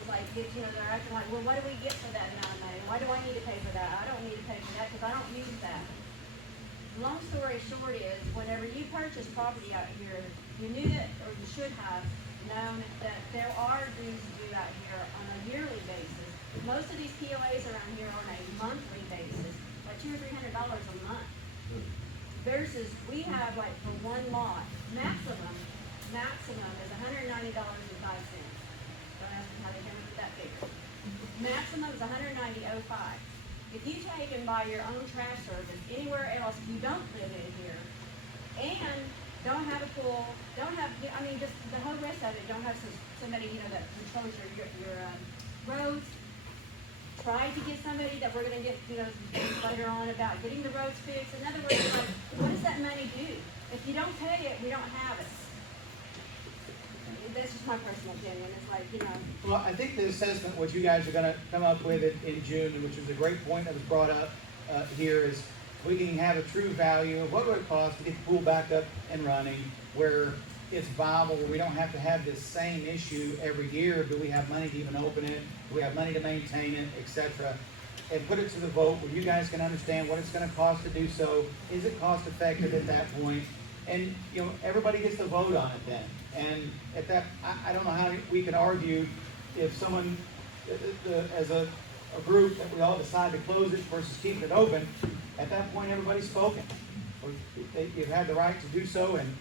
It's like, they're acting like, well, what do we get for that amount of money? Why do I need to pay for that? I don't need to pay for that because I don't use that. Long story short is, whenever you purchase property out here, you knew that, or you should have known that there are dues due out here on a yearly basis. Most of these POAs around here are on a monthly basis, like $200 or $300 a month. Versus we have, like, for one lot, maximum is $190.05. Don't ask me how they came up with that figure. Maximum is $190.05. If you take and buy your own trash service anywhere else, you don't live in here, and don't have a pool, just the whole rest of it, don't have somebody, that controls your roads. Try to get somebody that we're gonna get, later on about getting the roads fixed. In other words, like, what does that money do? If you don't pay it, we don't have it. That's just my personal opinion. It's like, Well, I think the assessment, what you guys are gonna come up with in June, which was a great point that was brought up here, is we can have a true value of what would it cost to get the pool back up and running, where it's viable, where we don't have to have this same issue every year. Do we have money to even open it? Do we have money to maintain it, etc.? And put it to the vote where you guys can understand what it's gonna cost to do so. Is it cost effective at that point? And, everybody gets to vote on it then. And at that, I don't know how we can argue if someone, as a group, that we all decide to close it versus keeping it open. At that point, everybody's spoken. You've had the right to do so, and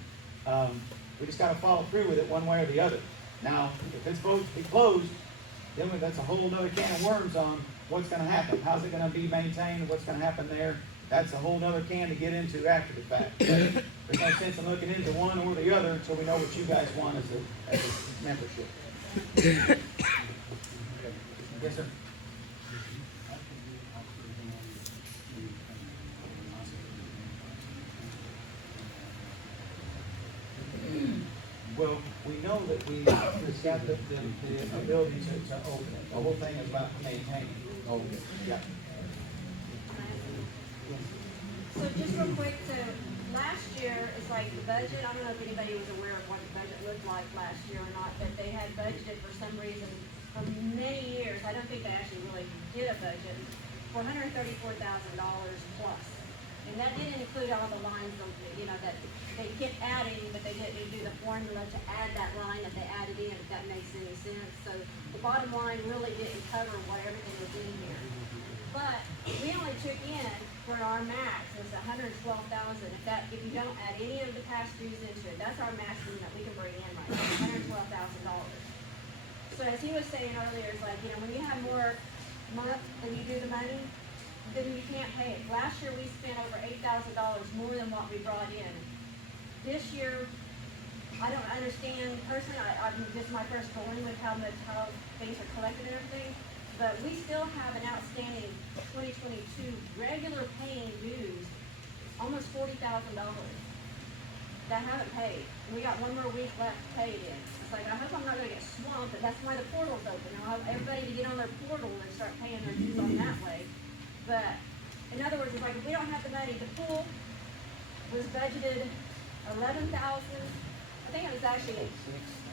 we just gotta follow through with it one way or the other. Now, if it's voted to be closed, then that's a whole other can of worms on what's gonna happen. How's it gonna be maintained? What's gonna happen there? That's a whole other can to get into after the fact. But there's no sense in looking into one or the other until we know what you guys want as a membership. Yes, sir. Well, we know that we've got the ability to open it. The whole thing is about maintaining. Okay. Yeah. So just real quick, so last year, it's like the budget, I don't know if anybody was aware of what the budget looked like last year or not, but they had budgeted for some reason for many years, I don't think they actually really did a budget, for $134,000 plus. And that didn't include all the lines of, that they kept adding, but they didn't do the formula to add that line that they added in, if that makes any sense. So the bottom line really didn't cover what everything was in here. But we only took in, for our max, is $112,000. If you don't add any of the past dues into it, that's our maximum that we can bring in right now, $112,000. So as he was saying earlier, it's like, when you have more month and you do the money, then you can't pay it. Last year, we spent over $8,000 more than what we brought in. This year, I don't understand personally, this is my first going with how things are collected and everything, but we still have an outstanding 2022 regular paying dues, almost $40,000 that haven't paid. And we got one more week left to pay it in. It's like, I hope I'm not gonna get swamped, but that's why the portal's open. I'll have everybody to get on their portal and start paying their dues on that way. But, in other words, it's like, if we don't have the money, the pool was budgeted 11,000, I think it was actually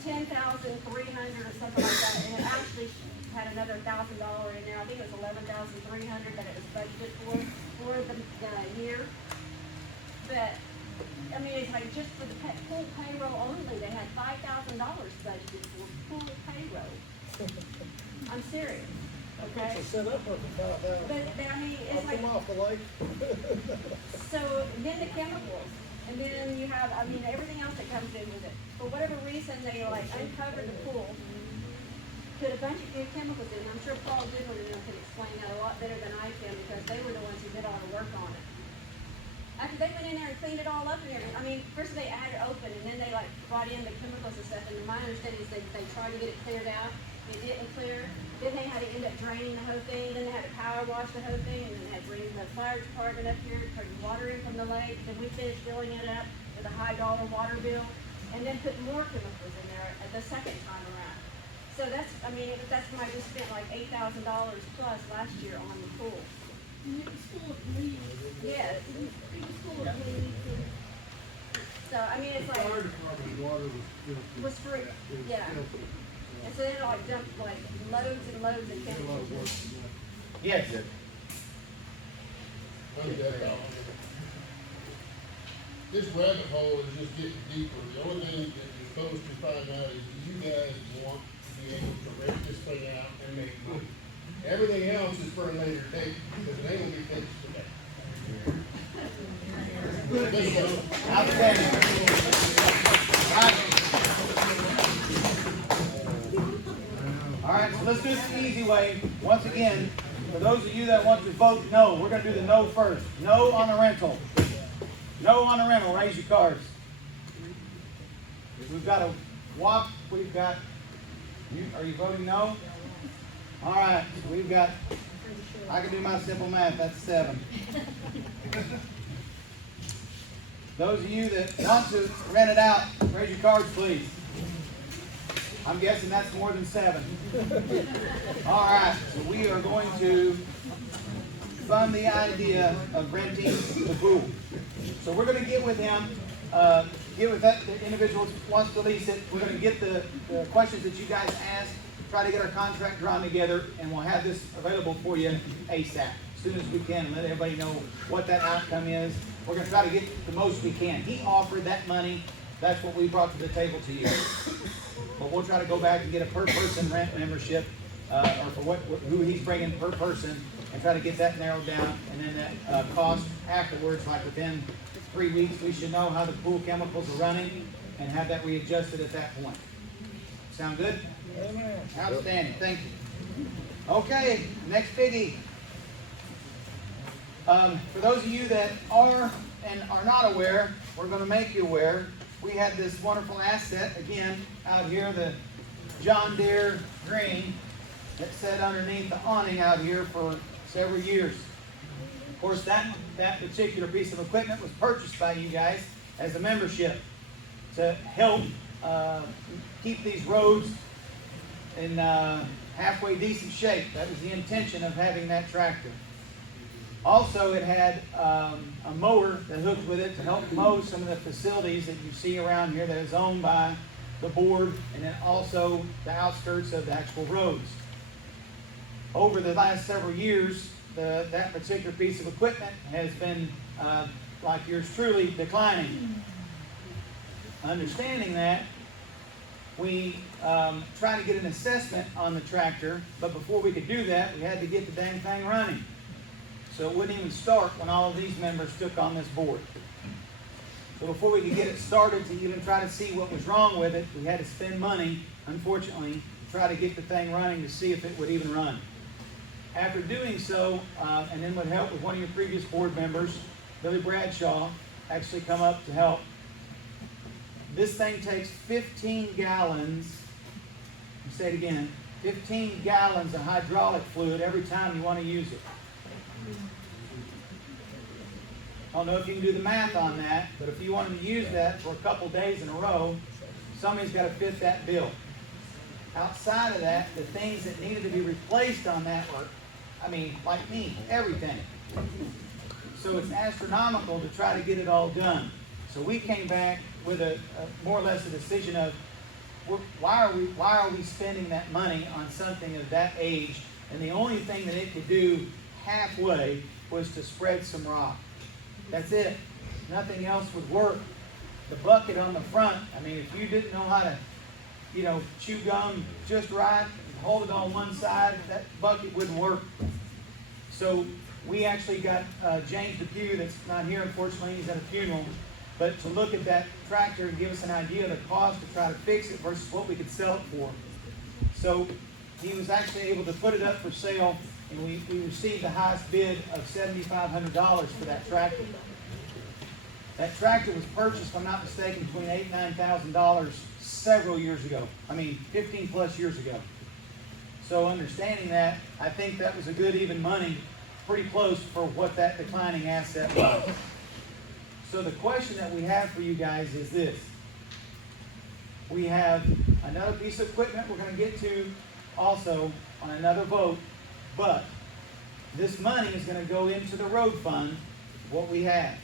10,300 or something like that, and it actually had another $1,000 in there. I think it was 11,300 that it was budgeted for the year. But, I mean, it's like just for the pool payroll only, they had $5,000 budgeted for pool payroll. I'm serious, okay? So set up for about that. But, I mean, it's like, Off the lake. so then the chemicals, and then you have, I mean, everything else that comes in with it. For whatever reason, they like uncovered the pool, put a bunch of new chemicals in. I'm sure Paul Goodwin can explain that a lot better than I can because they were the ones who did all the work on it. After they went in there and cleaned it all up and everything, I mean, first they had it open and then they like brought in the chemicals and stuff. And my understanding is they tried to get it cleared out. It didn't clear. Then they had to end up draining the whole thing. Then they had to power wash the whole thing. And then they had to bring the fire department up here to bring water in from the lake. Then we finished filling it up with a high dollar water bill. And then put more chemicals in there at the second time around. So that's, I mean, that's why we spent like $8,000 plus last year on the pool. And it was full of leaves. Yes. It was full of leaves and So, I mean, it's like, Fire department water was filthy. was free, It was yeah. filthy. And so then like dumped like loads and loads of Did a lot of work. chemicals. Yes. Okay. This rabbit hole is just getting deeper. The only thing that you're supposed to find out is, do you guys want to be able to rent this thing out and make money? Everything else is for a later date, because it ain't gonna be fixed today. Outstanding. All right, so let's do it the easy way. Once again, for those of you that want to vote no, we're going to do the no first. No on the rental. No on the rental. Raise your cards. We've got a WAP. We've got. Are you voting no? All right. So we've got. I can do my simple math. That's 7. Those of you that want to rent it out, raise your cards, please. I'm guessing that's more than 7. All right, so we are going to fund the idea of renting the pool. So we're going to get with him, get with that the individual who wants to lease it. We're going to get the questions that you guys asked, try to get our contract drawn together, and we'll have this available for you ASAP, as soon as we can, and let everybody know what that outcome is. We're going to try to get the most we can. He offered that money. That's what we brought to the table to you. But we'll try to go back and get a per person rent membership, or for who he's bringing per person, and try to get that narrowed down. And then that cost afterwards, like within 3 weeks, we should know how the pool chemicals are running and have that readjusted at that point. Sound good? Amen. Outstanding. Thank you. Okay, next biggie. For those of you that are and are not aware, we're going to make you aware. We had this wonderful asset, again, out here, the John Deere Green, that sat underneath the awning out here for several years. Of course, that particular piece of equipment was purchased by you guys as a membership to help keep these roads in halfway decent shape. That was the intention of having that tractor. Also, it had a mower that hooked with it to help mow some of the facilities that you see around here that is owned by the board, and then also the outskirts of the actual roads. Over the last several years, that particular piece of equipment has been, like yours truly, declining. Understanding that, we tried to get an assessment on the tractor, but before we could do that, we had to get the dang thing running. So it wouldn't even start when all of these members took on this board. So before we could get it started to even try to see what was wrong with it, we had to spend money, unfortunately, to try to get the thing running to see if it would even run. after doing so, and then with help with one of your previous board members, Billy Bradshaw, actually come up to help. This thing takes 15 gallons, let me say it again, 15 gallons of hydraulic fluid every time you want to use it. I don't know if you can do the math on that, but if you wanted to use that for a couple days in a row, somebody's got to fit that bill. Outside of that, the things that needed to be replaced on that were, I mean, like me, everything. So it's astronomical to try to get it all done. So we came back with a more or less a decision of, why are we spending that money on something of that age? And the only thing that it could do halfway was to spread some rock. That's it. Nothing else would work. The bucket on the front, I mean, if you didn't know how to, chew gum just right, and hold it on one side, that bucket wouldn't work. So we actually got James Depew, that's not here unfortunately, he's at a funeral, but to look at that tractor and give us an idea of the cost to try to fix it versus what we could sell it for. So he was actually able to put it up for sale, and we received the highest bid of $7,500 for that tractor. That tractor was purchased, if I'm not mistaken, between $8,000 and $9,000 several years ago. I mean, 15 plus years ago. So understanding that, I think that was a good even money, pretty close for what that declining asset was. So the question that we have for you guys is this. We have another piece of equipment we're going to get to also on another vote, but this money is going to go into the road fund, what we have.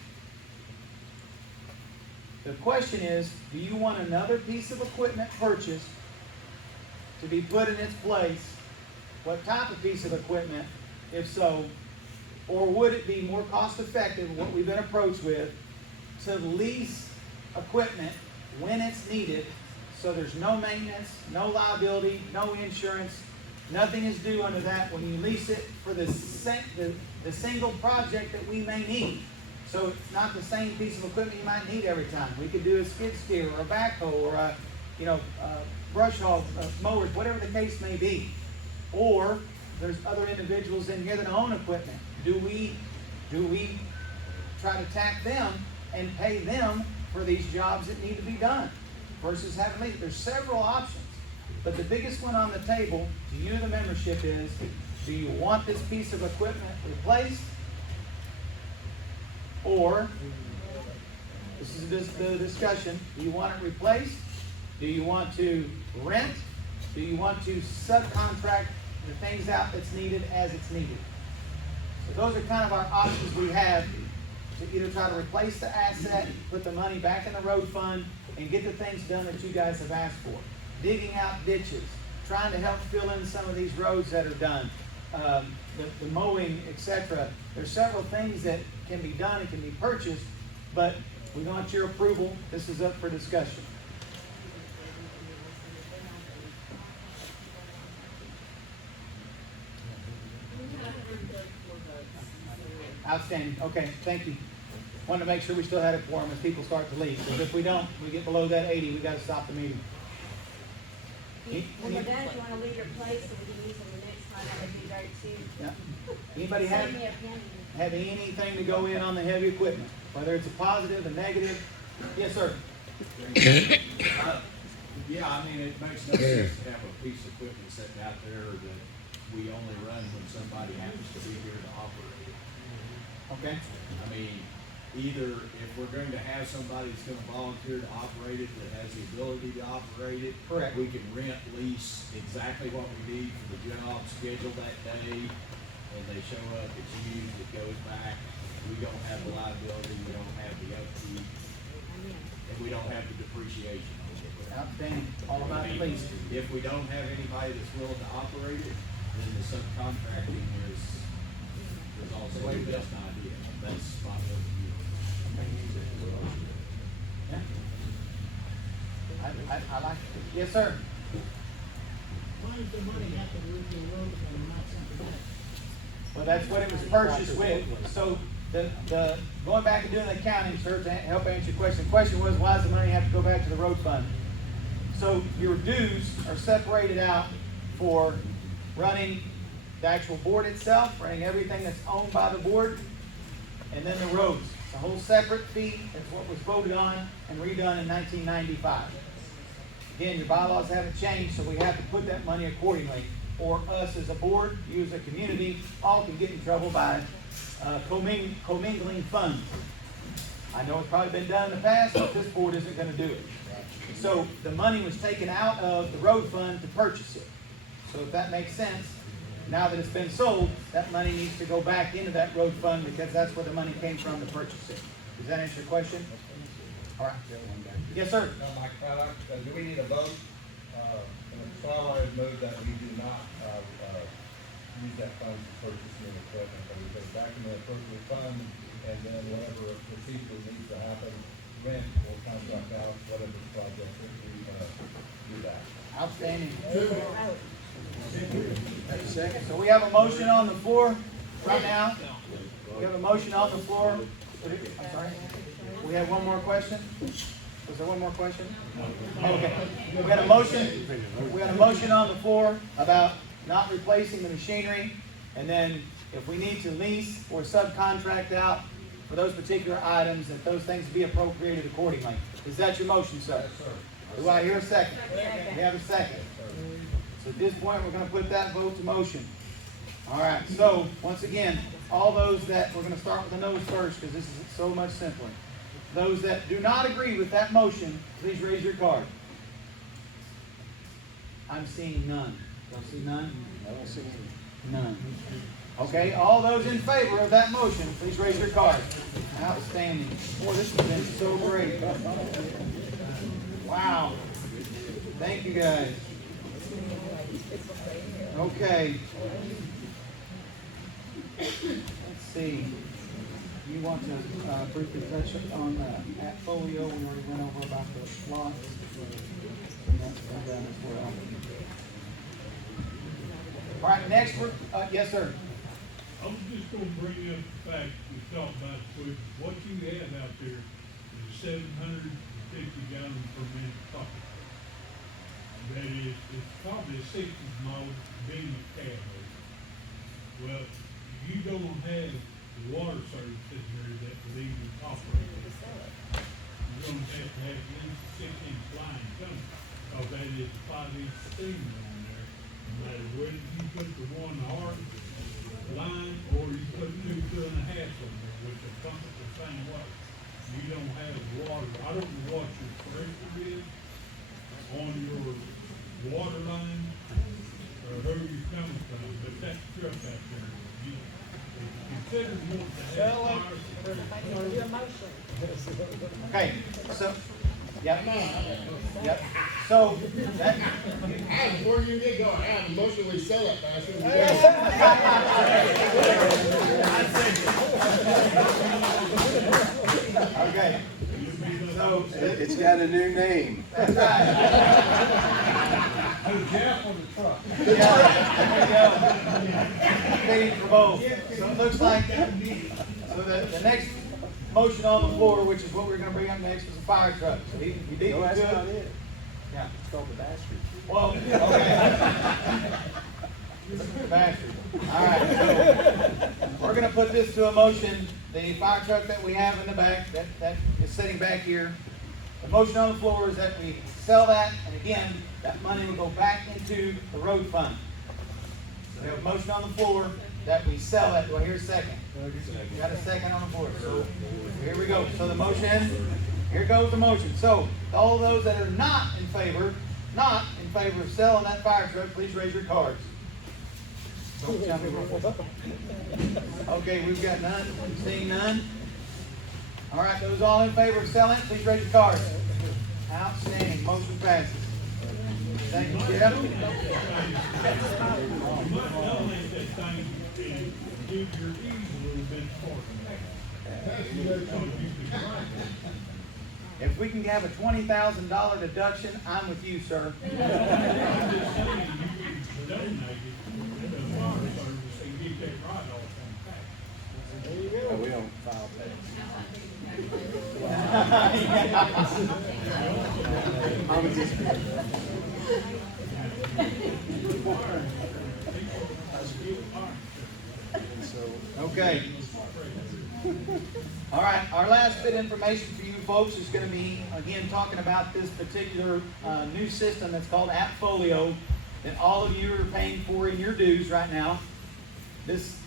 The question is, do you want another piece of equipment purchased to be put in its place? What type of piece of equipment, if so? Or would it be more cost effective, what we've been approached with, to lease equipment when it's needed, so there's no maintenance, no liability, no insurance, nothing is due under that when you lease it for the single project that we may need. So it's not the same piece of equipment you might need every time. We could do a skid steer or a backhoe or a, brush hog, mowers, whatever the case may be. Or there's other individuals in here that own equipment. Do we try to tack them and pay them for these jobs that need to be done versus having lease? There's several options, but the biggest one on the table to you, the membership, is: do you want this piece of equipment replaced? Or, this is the discussion, do you want it replaced? Do you want to rent? Do you want to subcontract the things out that's needed as it's needed? So those are kind of our options we have to either try to replace the asset, put the money back in the road fund, and get the things done that you guys have asked for. Digging out ditches, trying to help fill in some of these roads that are done, the mowing, etc. There's several things that can be done and can be purchased, but we want your approval. This is up for discussion. Outstanding. Okay, thank you. Wanted to make sure we still had it for them as people start to leave. Because if we don't, we get below that 80, we got to stop the meeting. When we're done, if you want to leave your place so we can use them the next time, that would be great too. Yeah. Anybody Save me a penny. have anything to go in on the heavy equipment? Whether it's a positive, a negative? Yes, sir. Yeah, I mean, it makes no sense to have a piece of equipment sitting out there that we only run when somebody happens to be here to operate it. Okay. I mean, either if we're going to have somebody that's gonna volunteer to operate it, that has the ability to operate it. Correct. We can rent, lease exactly what we need for the job scheduled that day, and they show up, it's used, it goes back. We don't have the liability, we don't have the upkeep, and we don't have the depreciation on it. Outstanding. All about the lease. If we don't have anybody that's willing to operate it, then the subcontracting is also the best idea. That's my point of view. Yeah. I like it. Yes, sir. Why does the money have to go to the road and not something else? Well, that's what it was purchased with. So the going back and doing the accounting, sir, to help answer your question. The question was, why does the money have to go back to the road fund? So your dues are separated out for running the actual board itself, running everything that's owned by the board, and then the roads. It's a whole separate fee. It's what was voted on and redone in 1995. Again, your bylaws haven't changed, so we have to put that money accordingly. Or us as a board, you as a community, all can get in trouble by commingling funds. I know it's probably been done in the past, but this board isn't going to do it. So the money was taken out of the road fund to purchase it. So if that makes sense, now that it's been sold, that money needs to go back into that road fund because that's where the money came from to purchase it. Does that answer your question? All right. Yes, sir. Mike, do we need a vote? So I would move that we do not use that fund to purchase new equipment, but we put it back in the appropriate fund, and then whatever procedure needs to happen, rent or contract out, whatever the project is, we do that. Outstanding. So we have a motion on the floor right now. We have a motion on the floor. I'm sorry. We have one more question? Was there one more question? Okay. We had a motion on the floor about not replacing the machinery, and then if we need to lease or subcontract out for those particular items, that those things be appropriated accordingly. Is that your motion, sir? Yes, sir. Do I hear a second? We have a second. So at this point, we're going to put that vote to motion. All right. So once again, all those that, we're going to start with the no's first because this is so much simpler. Those that do not agree with that motion, please raise your card. I'm seeing none. Don't see none? I don't see none. Okay, all those in favor of that motion, please raise your card. Outstanding. Boy, this has been so great. Wow. Thank you, guys. Okay. Let's see. You want to briefly touch on at folio? We already went over about the lots. And that's been done as well. All right, next we're, yes, sir. I was just gonna bring up the fact we talked about quick, what you have out there is a 750 gallon per minute pump. That is, it's probably a 60s model being a cab. Well, you don't have the water service in there that will even operate it. You're gonna have to have at least a 6-inch line coming, because that is a 5-inch steamer on there. No matter whether you put the 1 arc line or you put 2.5 on there, which will pump it the same way. You don't have water. I don't know what your pressure is on your water line or who you're coming from, but that's truck out there. You consider wanting to have fire. Okay, so, yep. Yep. So, that, Before you get going, I have emotionally sell it faster. okay. So, It's got a new name. that's right. Put Jeff on the truck. Yeah, there we go. Paid for both. So it looks like, so the next motion on the floor, which is what we're gonna bring up next, is a fire truck. So we beat No, that's it. not it. Yeah. It's called the bastard. Well, okay. The bastard. All right, so we're gonna put this to a motion. The fire truck that we have in the back, that is sitting back here. The motion on the floor is that we sell that, and again, that money will go back into the road fund. So we have a motion on the floor that we sell that. Do I hear a second? Got a second on the floor. So here we go. So the motion, here goes the motion. So all those that are not in favor of selling that fire truck, please raise your cards. Okay, we've got none. Seeing none. All right, those all in favor of selling, please raise your cards. Outstanding. Motion passes. Thank you, Jeff. You might donate that thing and give your ease a little bit for If we can have a $20,000 deduction, I'm with you, sir. I'm just saying, you can donate it to the fire service and get that write-off on tax. There you go. We don't file tax. I'm just. Okay. All right, our last bit of information for you folks is going to be, again, talking about this particular new system that's called AppFolio that all of you are paying for in your dues right now. This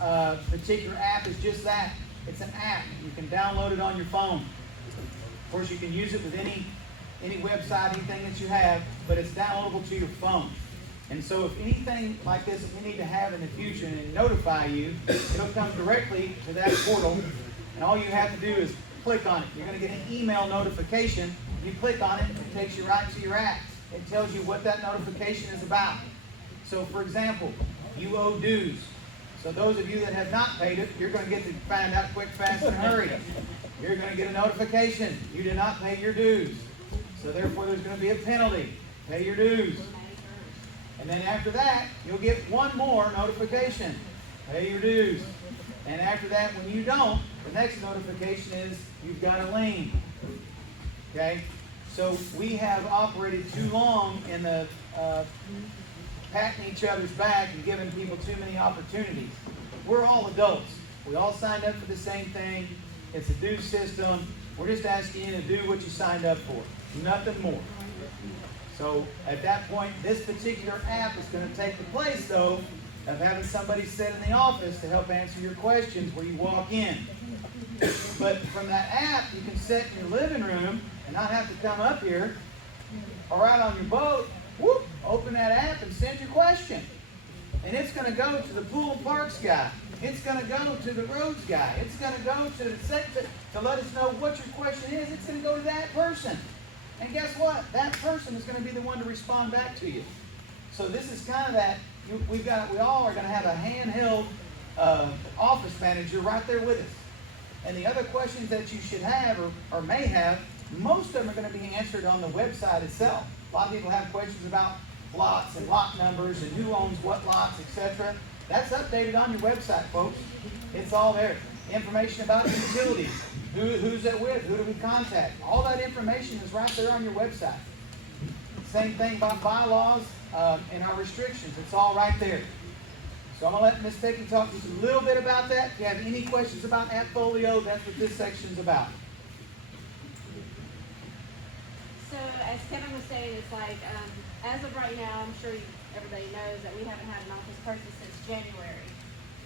particular app is just that. It's an app. You can download it on your phone. Of course, you can use it with any website, anything that you have, but it's downloadable to your phone. And so if anything like this that we need to have in the future and notify you, it'll come directly to that portal, and all you have to do is click on it. You're going to get an email notification. You click on it, it takes you right to your apps. It tells you what that notification is about. So for example, you owe dues. So those of you that have not paid it, you're going to get to find out quick, fast, and hurry. You're going to get a notification. You did not pay your dues. So therefore there's going to be a penalty. Pay your dues. And then after that, you'll get one more notification. Pay your dues. And after that, when you don't, the next notification is you've got a lien. Okay? So we have operated too long in the patting each other's back and giving people too many opportunities. We're all adults. We all signed up for the same thing. It's a dues system. We're just asking you to do what you signed up for. Nothing more. So at that point, this particular app is going to take the place, though, of having somebody sit in the office to help answer your questions where you walk in. But from that app, you can sit in your living room and not have to come up here or out on your boat. Whoop, open that app and send your question. And it's going to go to the pool and parks guy. It's going to go to the roads guy. It's going to go to the secretary to let us know what your question is. It's going to go to that person. And guess what? That person is going to be the one to respond back to you. So this is kind of that. We all are going to have a handheld office manager right there with us. And the other questions that you should have or may have, most of them are going to be answered on the website itself. A lot of people have questions about lots and lot numbers and who owns what lots, etc. That's updated on your website, folks. It's all there. Information about utilities. Who's it with? Who do we contact? All that information is right there on your website. Same thing about bylaws and our restrictions. It's all right there. So I'm going to let Ms. Pickey talk to you a little bit about that. If you have any questions about AppFolio, that's what this section's about. So as Kevin was saying, it's like, as of right now, I'm sure everybody knows that we haven't had an office person since January.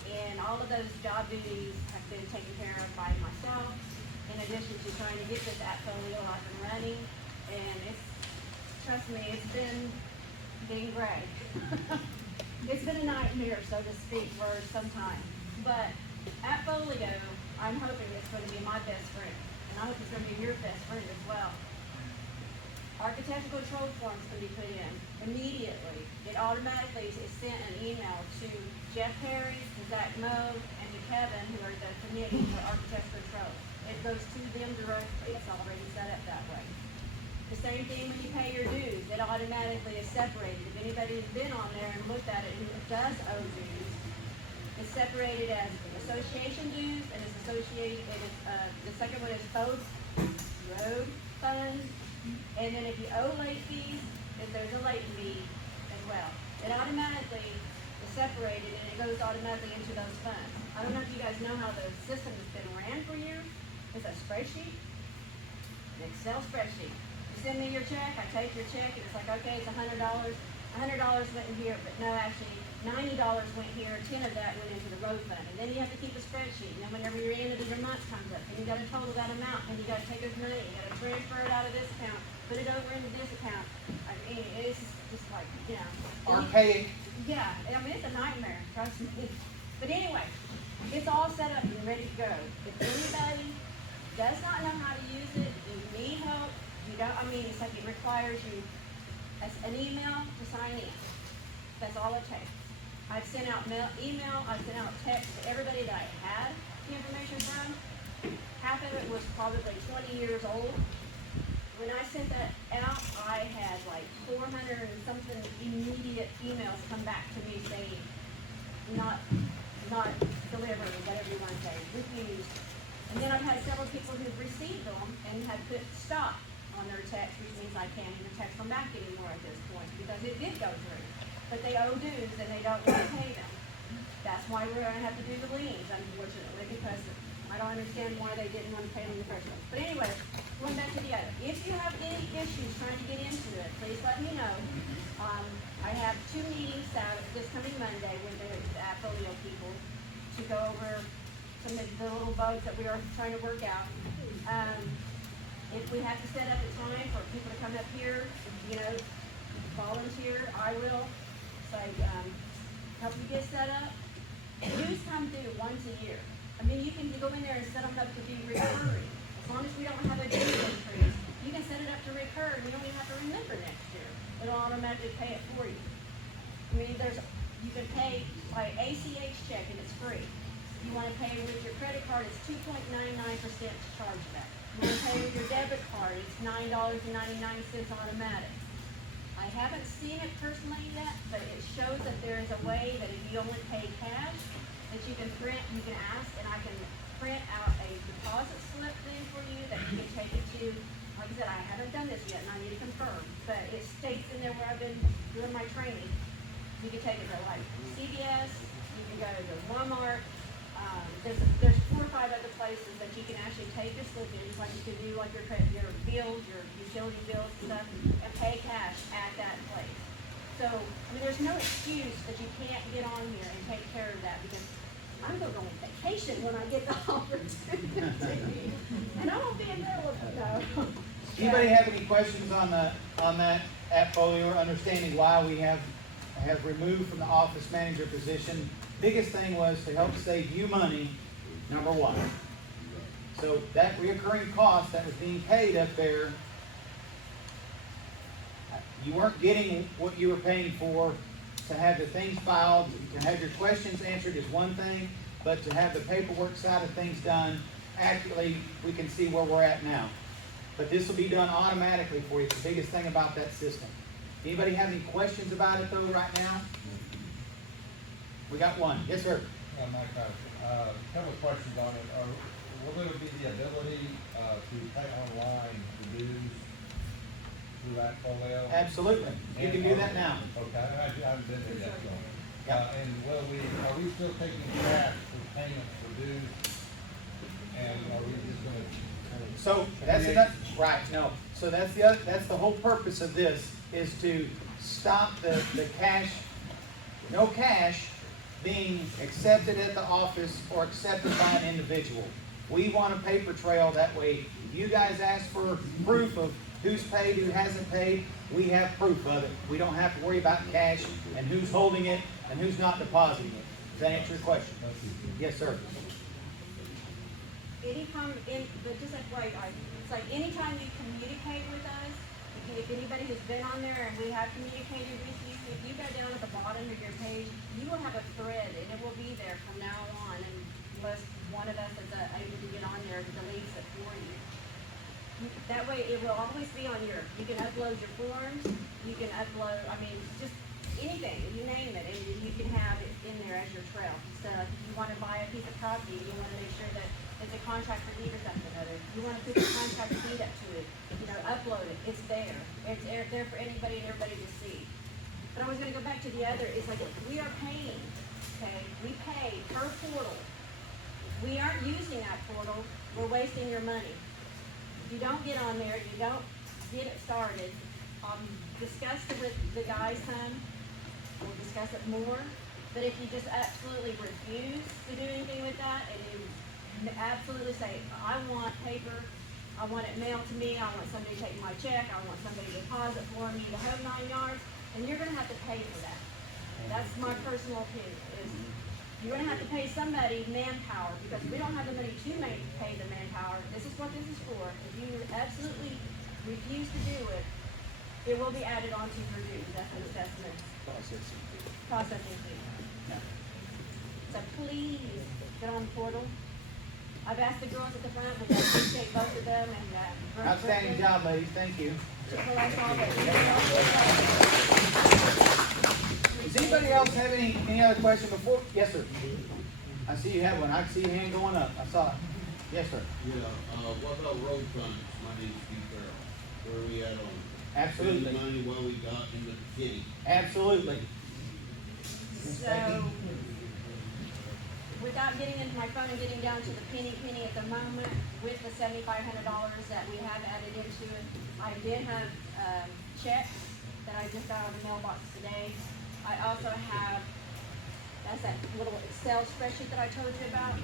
And all of those job duties have been taken care of by myself, in addition to trying to get this AppFolio up and running. And trust me, it's been gray. It's been a nightmare, so to speak, for some time. But AppFolio, I'm hoping it's going to be my best friend. And I hope it's going to be your best friend as well. Architectural control forms can be put in immediately. It automatically is sent an email to Jeff Perry, to Zach Moe, and to Kevin, who are the committee for architectural control. It goes to them directly. It's already set up that way. The same thing when you pay your dues. It automatically is separated. If anybody has been on there and looked at it who does owe dues, it's separated as association dues, and it's associated, the second one is both road funds. And then if you owe late fees, if there's a late fee as well, it automatically is separated and it goes automatically into those funds. I don't know if you guys know how the system has been ran for years. It's a spreadsheet, an Excel spreadsheet. You send me your check, I take your check, and it's like, okay, it's $100. $100 went in here, but no, actually, $90 went here, 10 of that went into the road fund. And then you have to keep a spreadsheet. And then whenever your end of your month comes up, and you got to total that amount, and you got to take this money, you got to transfer it out of this account, put it over into this account. I mean, it's just like, you know. Archaic. Yeah, I mean, it's a nightmare, trust me. But anyway, it's all set up and ready to go. If anybody does not know how to use it, you need help, you don't, I mean, it's like it requires you an email to sign in. That's all it takes. I've sent out email, I've sent out text to everybody that I had the information from. Half of it was probably 20 years old. When I sent that out, I had like 400 and something immediate emails come back to me saying, not delivered, or whatever you want to say, refused. And then I've had several people who've received them and have put stop on their text, which means I can't even text them back anymore at this point because it did go through. But they owe dues and they don't want to pay them. That's why we're gonna have to do the liens, unfortunately, because I don't understand why they didn't want to pay them in the first place. But anyway, going back to the other, if you have any issues trying to get into it, please let me know. I have 2 meetings this coming Monday with the AppFolio people to go over some of the little bugs that we are trying to work out. If we have to set up a time for people to come up here, you know, volunteer, I will, say, help you get set up. Dues come due once a year. I mean, you can go in there and set them up to be recurring. As long as we don't have a dues increase, you can set it up to recur, and you don't even have to remember next year. It'll automatically pay it for you. I mean, you can pay by ACH check and it's free. If you wanna pay with your credit card, it's 2.99% chargeback. You wanna pay with your debit card, it's $9.99 automatic. I haven't seen it personally yet, but it shows that there is a way that if you only pay cash, that you can ask, and I can print out a deposit slip thing for you that you can take it to. Like I said, I haven't done this yet, and I need to confirm, but it states in there where I've been doing my training. You can take it to like CVS, you can go to Walmart, there's 4 or 5 other places that you can actually take your slip in, like you can do like your bills, your utility bills and stuff, and pay cash at that place. So, I mean, there's no excuse that you can't get on here and take care of that, because I'm going on vacation when I get the opportunity. And I won't be available, no. Anybody have any questions on that AppFolio, or understanding why we have removed from the office manager position? Biggest thing was to help save you money, number 1. So that reoccurring cost that was being paid up there, you weren't getting what you were paying for. To have the things filed, to have your questions answered is one thing, but to have the paperwork side of things done accurately, we can see where we're at now. But this will be done automatically for you. It's the biggest thing about that system. Anybody have any questions about it though right now? We got one. Yes, sir. Mike, a couple of questions on it. Will there be the ability to pay online the dues through AppFolio? Absolutely. You can do that now. Okay, I haven't been there yet. So. And are we still taking cash for payments for dues? And are we just going to? So that's enough, right? No. So that's the whole purpose of this, is to stop the cash, no cash being accepted at the office or accepted by an individual. We want a paper trail. That way, you guys ask for proof of who's paid, who hasn't paid. We have proof of it. We don't have to worry about cash and who's holding it and who's not depositing it. Does that answer your question? Yes, sir. Just FYI, it's like anytime you communicate with us, if anybody has been on there and we have communicated with you, if you go down at the bottom of your page, you will have a thread, and it will be there from now on, unless one of us is able to get on there and deletes it for you. That way, it will always be on you can upload your forms, you can upload, just anything, you name it, and you can have it in there as your trail. So if you want to buy a piece of property, you want to make sure that it's a contractor deed or something or other. You want to put the contractor deed up to it, upload it, it's there. It's there for anybody and everybody to see. But I was going to go back to the other, it's like, we are paying, okay? We pay per portal. We aren't using that portal, we're wasting your money. If you don't get on there, you don't get it started, discuss it with the guys some, we'll discuss it more. But if you just absolutely refuse to do anything with that, and you absolutely say, I want paper, I want it mailed to me, I want somebody to take my check, I want somebody to deposit for me, the whole 9 yards, and you're gonna have to pay for that. That's my personal opinion, is you're gonna have to pay somebody manpower, because we don't have the money to pay the manpower. This is what this is for. If you absolutely refuse to do it, it will be added onto your dues. That's an assessment. Processing fee. So please, get on the portal. I've asked the girls at the front, but I appreciate both of them, and outstanding job, ladies. Thank you. Does anybody else have any other question before? Yes, sir. I see you have one. I see your hand going up. I saw it. Yes, sir. Yeah, what about road frontage? My name's Steve Farrell. Where are we at on it? Absolutely. Spending money while we got in the kitty. Absolutely. So, without getting into my phone and getting down to the penny at the moment, with the $7,500 that we have added into it, I did have, checks that I just got out of the mailbox today. I also have, that's that little Excel spreadsheet that I told you about.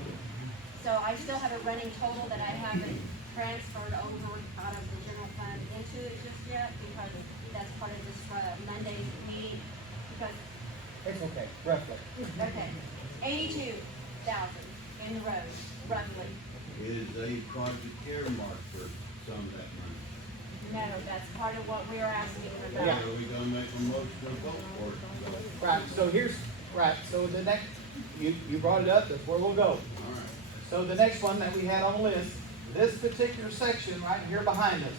So I still have a running total that I haven't transferred over out of the general fund into it just yet, because that's part of this, Monday's meeting, because It's okay, roughly. okay, 82,000 in the road, roughly. Is a project earmarked for some of that money? No, that's part of what we are asking for. Yeah. So we gonna make a motion to vote for it, so. Right, so the next, you brought it up, that's where we'll go. All right. So the next one that we had on the list, this particular section right here behind us,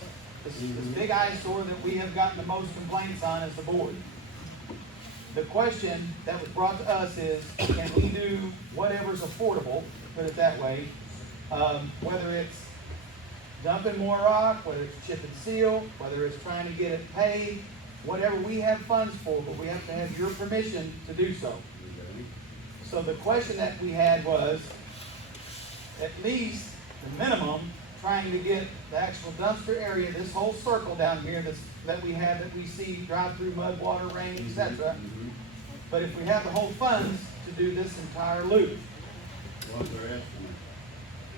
this big eyesore that we have gotten the most complaints on as the board. The question that was brought to us is, can we do whatever's affordable, put it that way, whether it's dumping more rock, whether it's chip and seal, whether it's trying to get it paved, whatever we have funds for, but we have to have your permission to do so. So the question that we had was, at least the minimum, trying to get the actual dumpster area, this whole circle down here that we have, that we see drive through mud, water, rain, etc. But if we have the whole funds to do this entire loop, What's their estimate?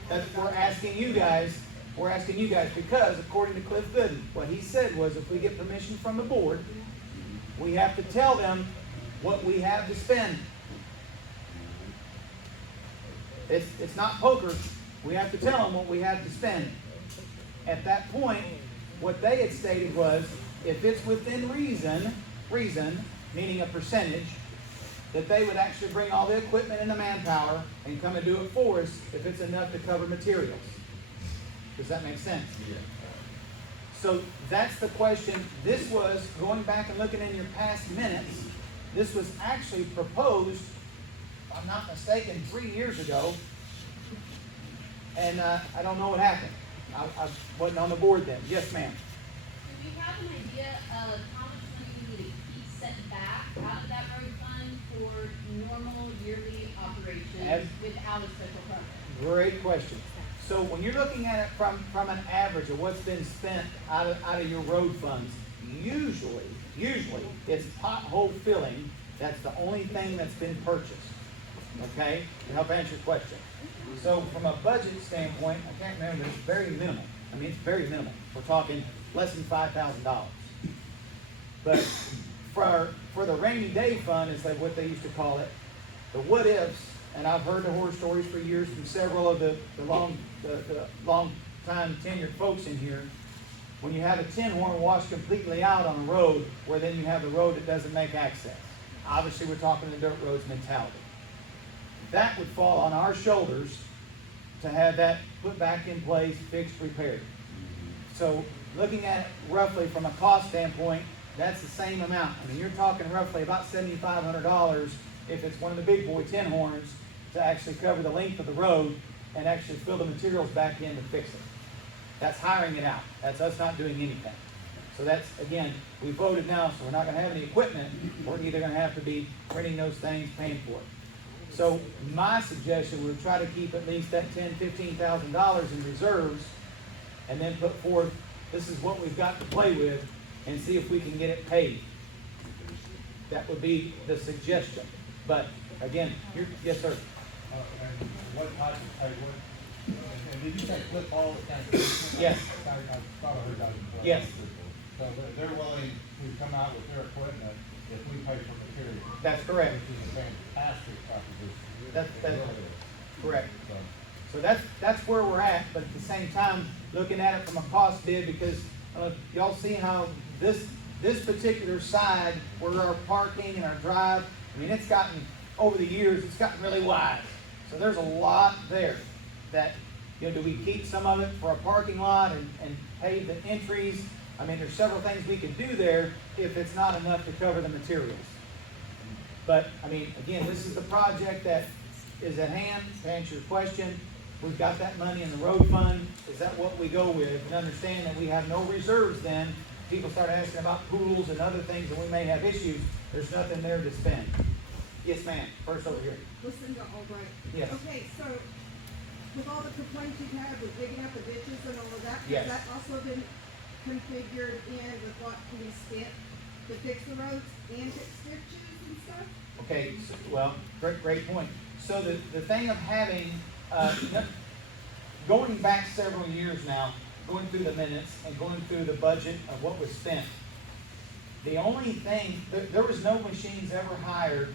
that's, we're asking you guys, because according to Cliff Gooden, what he said was if we get permission from the board, we have to tell them what we have to spend. It's not poker. We have to tell them what we have to spend. At that point, what they had stated was, if it's within reason, meaning a percentage, that they would actually bring all the equipment and the manpower and come and do it for us if it's enough to cover materials. Does that make sense? Yeah. So that's the question. This was, going back and looking in your past minutes, this was actually proposed, if I'm not mistaken, 3 years ago. And I don't know what happened. I wasn't on the board then. Yes, ma'am. Do we have an idea of how much money we need to keep set back out of that road fund for normal yearly operations without a special permit? Great question. So when you're looking at it from an average of what's been spent out of your road funds, usually it's pothole filling. That's the only thing that's been purchased. Okay? To help answer your question. So from a budget standpoint, I can't remember, it's very minimal. I mean, it's very minimal. We're talking less than $5,000. But for the rainy day fund, is like what they used to call it, the what ifs, and I've heard the horror stories for years from several of the long time tenured folks in here. When you have a tin horn washed completely out on a road, where then you have the road that doesn't make access. Obviously, we're talking the dirt roads mentality. That would fall on our shoulders to have that put back in place, fixed, repaired. So looking at it roughly from a cost standpoint, that's the same amount. I mean, you're talking roughly about $7,500 if it's one of the big boy tin horns to actually cover the length of the road and actually fill the materials back in to fix it. That's hiring it out. That's us not doing anything. So that's, again, we voted now, so we're not going to have any equipment. We're either going to have to be renting those things, paying for it. So my suggestion would try to keep at least that $10,000, $15,000 in reserves, and then put forth, this is what we've got to play with, and see if we can get it paid. That would be the suggestion. But again, yes, sir. And what type of pay, and did you say Flip Hall at Kansas? Yes. I thought I heard that. Yes. So they're willing to come out with their equipment if we pay for material. That's correct. Which is a fantastic proposition. That's correct. So that's where we're at, but at the same time, looking at it from a cost bid, because y'all see how this particular side, where our parking and our drive, I mean, it's gotten, over the years, it's gotten really wide. So there's a lot there that, do we keep some of it for a parking lot and pave the entries? I mean, there's several things we can do there if it's not enough to cover the materials. But, I mean, again, this is the project that is at hand. To answer your question, we've got that money in the road fund. Is that what we go with? And understand that we have no reserves then. People start asking about pools and other things, and we may have issues. There's nothing there to spend. Yes, ma'am. First over here. Listen to Albright. Yes. Okay, so with all the complaints you've had with digging up the ditches and all of that, Yes. has that also been configured in with what we spent to fix the roads and fix ditches and stuff? Okay, so, well, great point. So the thing of having, going back several years now, going through the minutes and going through the budget of what was spent, the only thing, there was no machines ever hired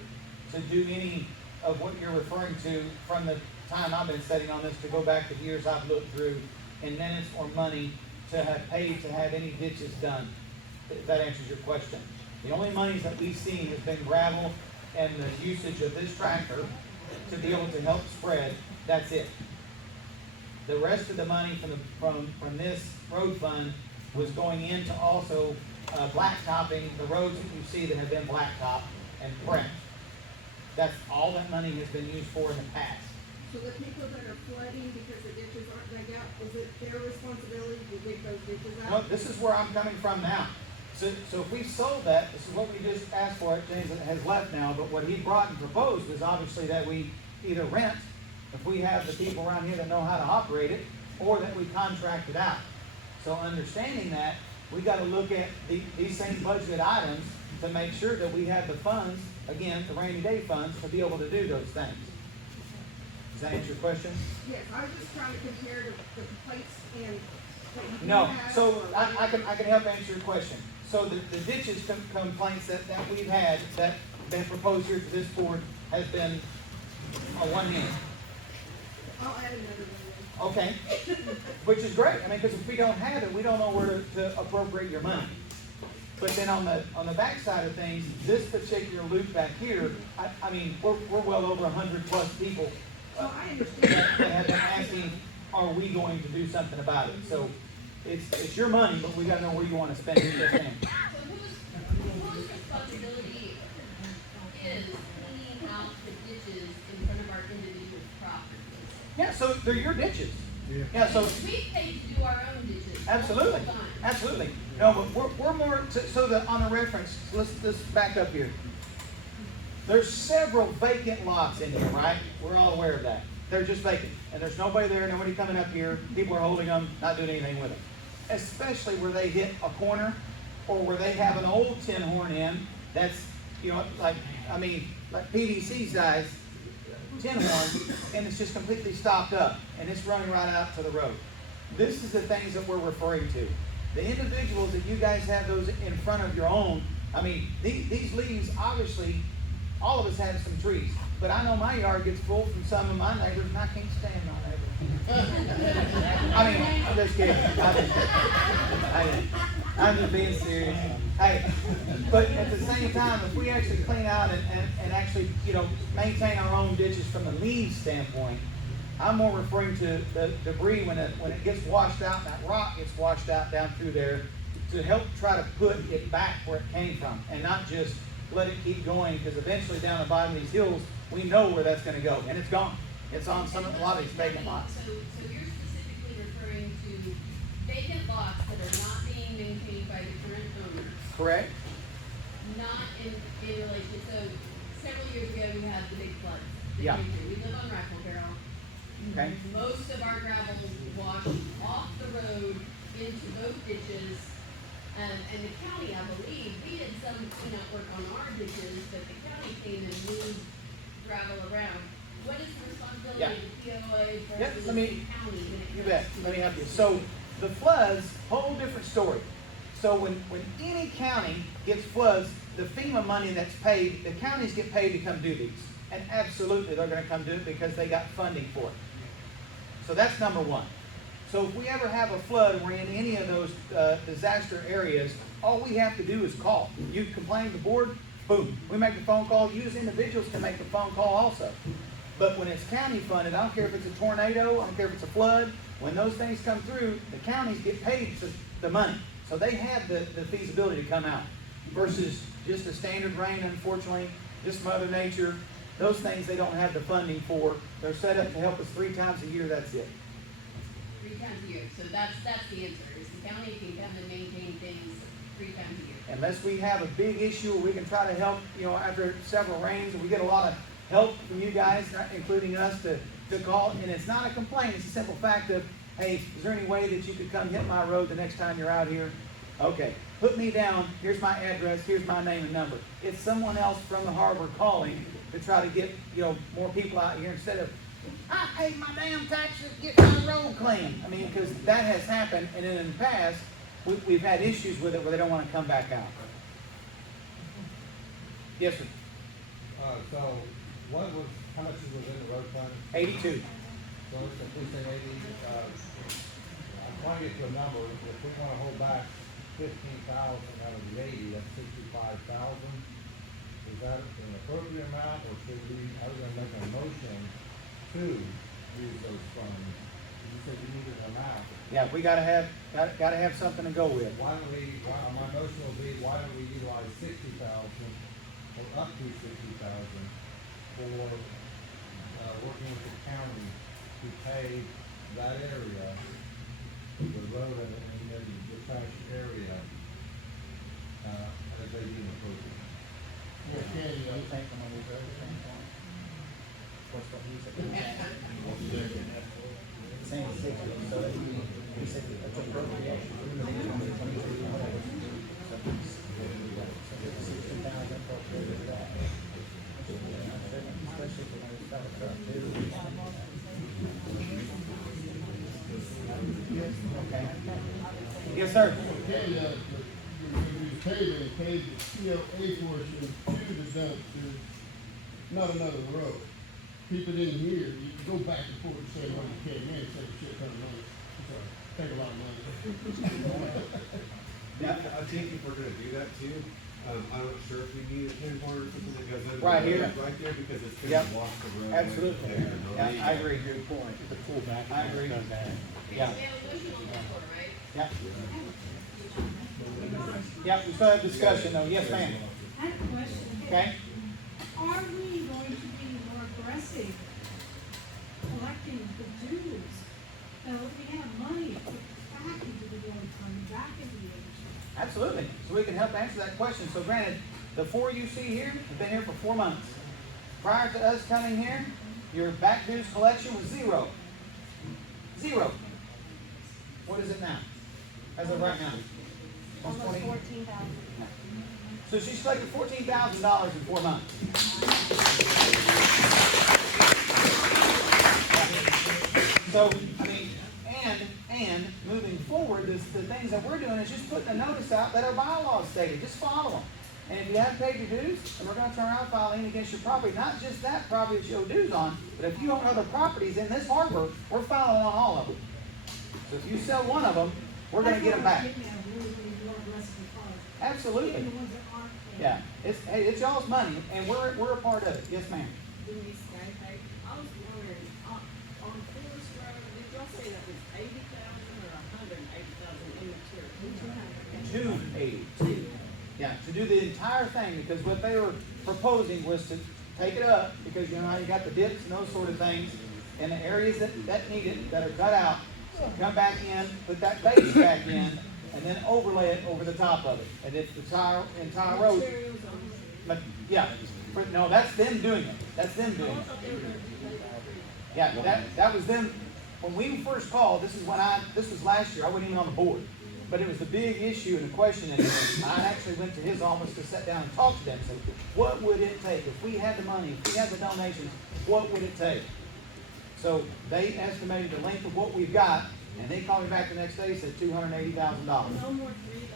to do any of what you're referring to from the time I've been studying on this to go back to the years I've looked through in minutes or money to have paid to have any ditches done. If that answers your question. The only monies that we've seen has been gravel and the usage of this tractor to be able to help spread. That's it. The rest of the money from this road fund was going into also blacktopping the roads that you see that have been blacktopped and prepped. That's all that money has been used for in the past. So the people that are flooding because the ditches aren't dug out, is it their responsibility to dig those ditches out? No, this is where I'm coming from now. So if we sold that, this is what we just asked for. James has left now, but what he brought and proposed is obviously that we either rent, if we have the people around here that know how to operate it, or that we contract it out. So understanding that, we got to look at these same budgeted items to make sure that we have the funds, again, the rainy day funds, to be able to do those things. Does that answer your question? Yes, I was just trying to compare the complaints and what you do No, have. so I can help answer your question. So the ditches complaints that we've had, that been proposed here to this board, has been on one hand. I'll add another one. Okay, which is great. I mean, because if we don't have it, we don't know where to appropriate your money. But then on the back side of things, this particular loop back here, I mean, we're well over 100+ people that have been asking, are we going to do something about it? So it's your money, but we got to know where you want to spend it. Yes, ma'am. So whose responsibility is cleaning out the ditches in front of our individual properties? Yeah, so they're your ditches. Yeah, so We pay to do our own ditches. absolutely, all the time. absolutely. No, but we're more so that on the reference. Let's back up here. There's several vacant lots in here, right? We're all aware of that. They're just vacant, and there's nobody there, nobody coming up here. People are holding them, not doing anything with them. Especially where they hit a corner, or where they have an old tin horn in. That's like PVC size tin horn, and it's just completely stopped up, and it's running right out to the road. This is the things that we're referring to. The individuals that you guys have those in front of your own, I mean, these leaves, obviously, all of us have some trees, but I know my yard gets full from some of my neighbors, and I can't stand my neighbors. I mean, I'm just kidding. I'm just being serious. Hey, but at the same time, if we actually clean out and actually, maintain our own ditches from the leaves standpoint, I'm more referring to the debris when it gets washed out, and that rock gets washed out down through there, to help try to put it back where it came from, and not just let it keep going, because eventually down the bottom of these hills, we know where that's going to go, and it's gone. It's on a lot of these vacant lots. So you're specifically referring to vacant lots that are not being maintained by the current owner. Correct? Not in relation, so several years ago, we had the big floods. that Yeah. came through. We live on Rifle Barrel. Okay. Most of our gravel washed off the road into both ditches. And the county, I believe, we did some cleanup work on our ditches, but the county came and moved gravel around. What is the responsibility Yeah. of the POA Yeah, versus let the me- county when it You comes bet. to Let me help you. ditches? So the floods, whole different story. So when any county gets floods, the FEMA money that's paid, the counties get paid to come do these. And absolutely, they're going to come do it because they got funding for it. So that's number one. So if we ever have a flood and we're in any of those disaster areas, all we have to do is call. You complain to the board, boom. We make a phone call. You as individuals can make a phone call also. But when it's county funded, I don't care if it's a tornado, I don't care if it's a flood, when those things come through, the counties get paid the money. So they have the feasibility to come out. Versus just the standard rain, unfortunately, just Mother Nature, those things they don't have the funding for. They're set up to help us 3 times a year, that's it. 3 times a year, so that's the answer, is the county can come and maintain things 3 times a year. unless we have a big issue where we can try to help, after several rains, and we get a lot of help from you guys, including us, to call. And it's not a complaint, it's a simple fact of, hey, is there any way that you could come hit my road the next time you're out here? Okay, put me down, here's my address, here's my name and number. It's someone else from the harbor calling to try to get, more people out here instead of, I paid my damn taxes, get my road clean. I mean, because that has happened, and in the past, we've had issues with it where they don't want to come back out. Yes, sir. So, how much was in the road fund? 82. So if we say 80, I'm trying to get to a number, if we want to hold back 15,000 out of the 80, that's 65,000. Is that an appropriate amount, or are we going to make a motion to use those funds? You said you needed an amount. Yeah, we gotta have something to go with. My motion will be, why don't we utilize 60,000 or up to 60,000 for working with the county to pave that area, the road and the trash area, as they deem appropriate. Okay, Same 60, so that we said that's appropriation. Yes, sir. Okay, you paid the CLA portion to the dumpster, not another road. Keep it in here, you can go back and forth and say, well, you can't manage, save a shit ton of money. Sorry, take a lot of money. Yeah, I think if we're gonna do that too, I'm not sure if we need a pinpoint or something that goes in. Right here. Right there, because it's Yep. gonna block the road. Absolutely. Right there. Yeah, I agree. Good point. The pullback. I agree. Yeah. We have a motion on the floor, right? Yeah. Yeah, we still have discussion though. Yes, ma'am. I have a question. Okay? Are we going to be more aggressive collecting the dues? So if we have money put back into the road fund, back into the industry. Absolutely. So we can help answer that question. So granted, the four you see here have been here for 4 months. Prior to us coming here, your back dues collection was 0. 0. What is it now? As of right now? Almost 14,000. So she's collected $14,000 in 4 months. So, I mean, and moving forward, the things that we're doing is just putting a notice out that our bylaws stated. Just follow them. And if you haven't paid your dues, then we're going to turn around and file lien against your property. Not just that property that you owe dues on, but if you own other properties in this harbor, we're filing on all of them. So if you sell one of them, we're going to get them back. Absolutely. Yeah, it's y'all's money, and we're a part of it. Yes, ma'am. Denise Skype, I was wondering, on Forest Road, did y'all say that was 80,000 or 180,000 in material? 280. Yeah, to do the entire thing, because what they were proposing was to take it up, because you know how you got the dips and those sort of things, and the areas that need it, that are cut out, come back in, put that base back in, and then overlay it over the top of it. And it's the entire road. But yeah, no, that's them doing it. That's them doing it. Yeah, that was them. When we first called, this was last year, I wasn't even on the board. But it was the big issue and the question, and I actually went to his office to sit down and talk to them. So what would it take? If we had the money, if we had the donations, what would it take? So they estimated the length of what we've got, and they called me back the next day and said $280,000. No more free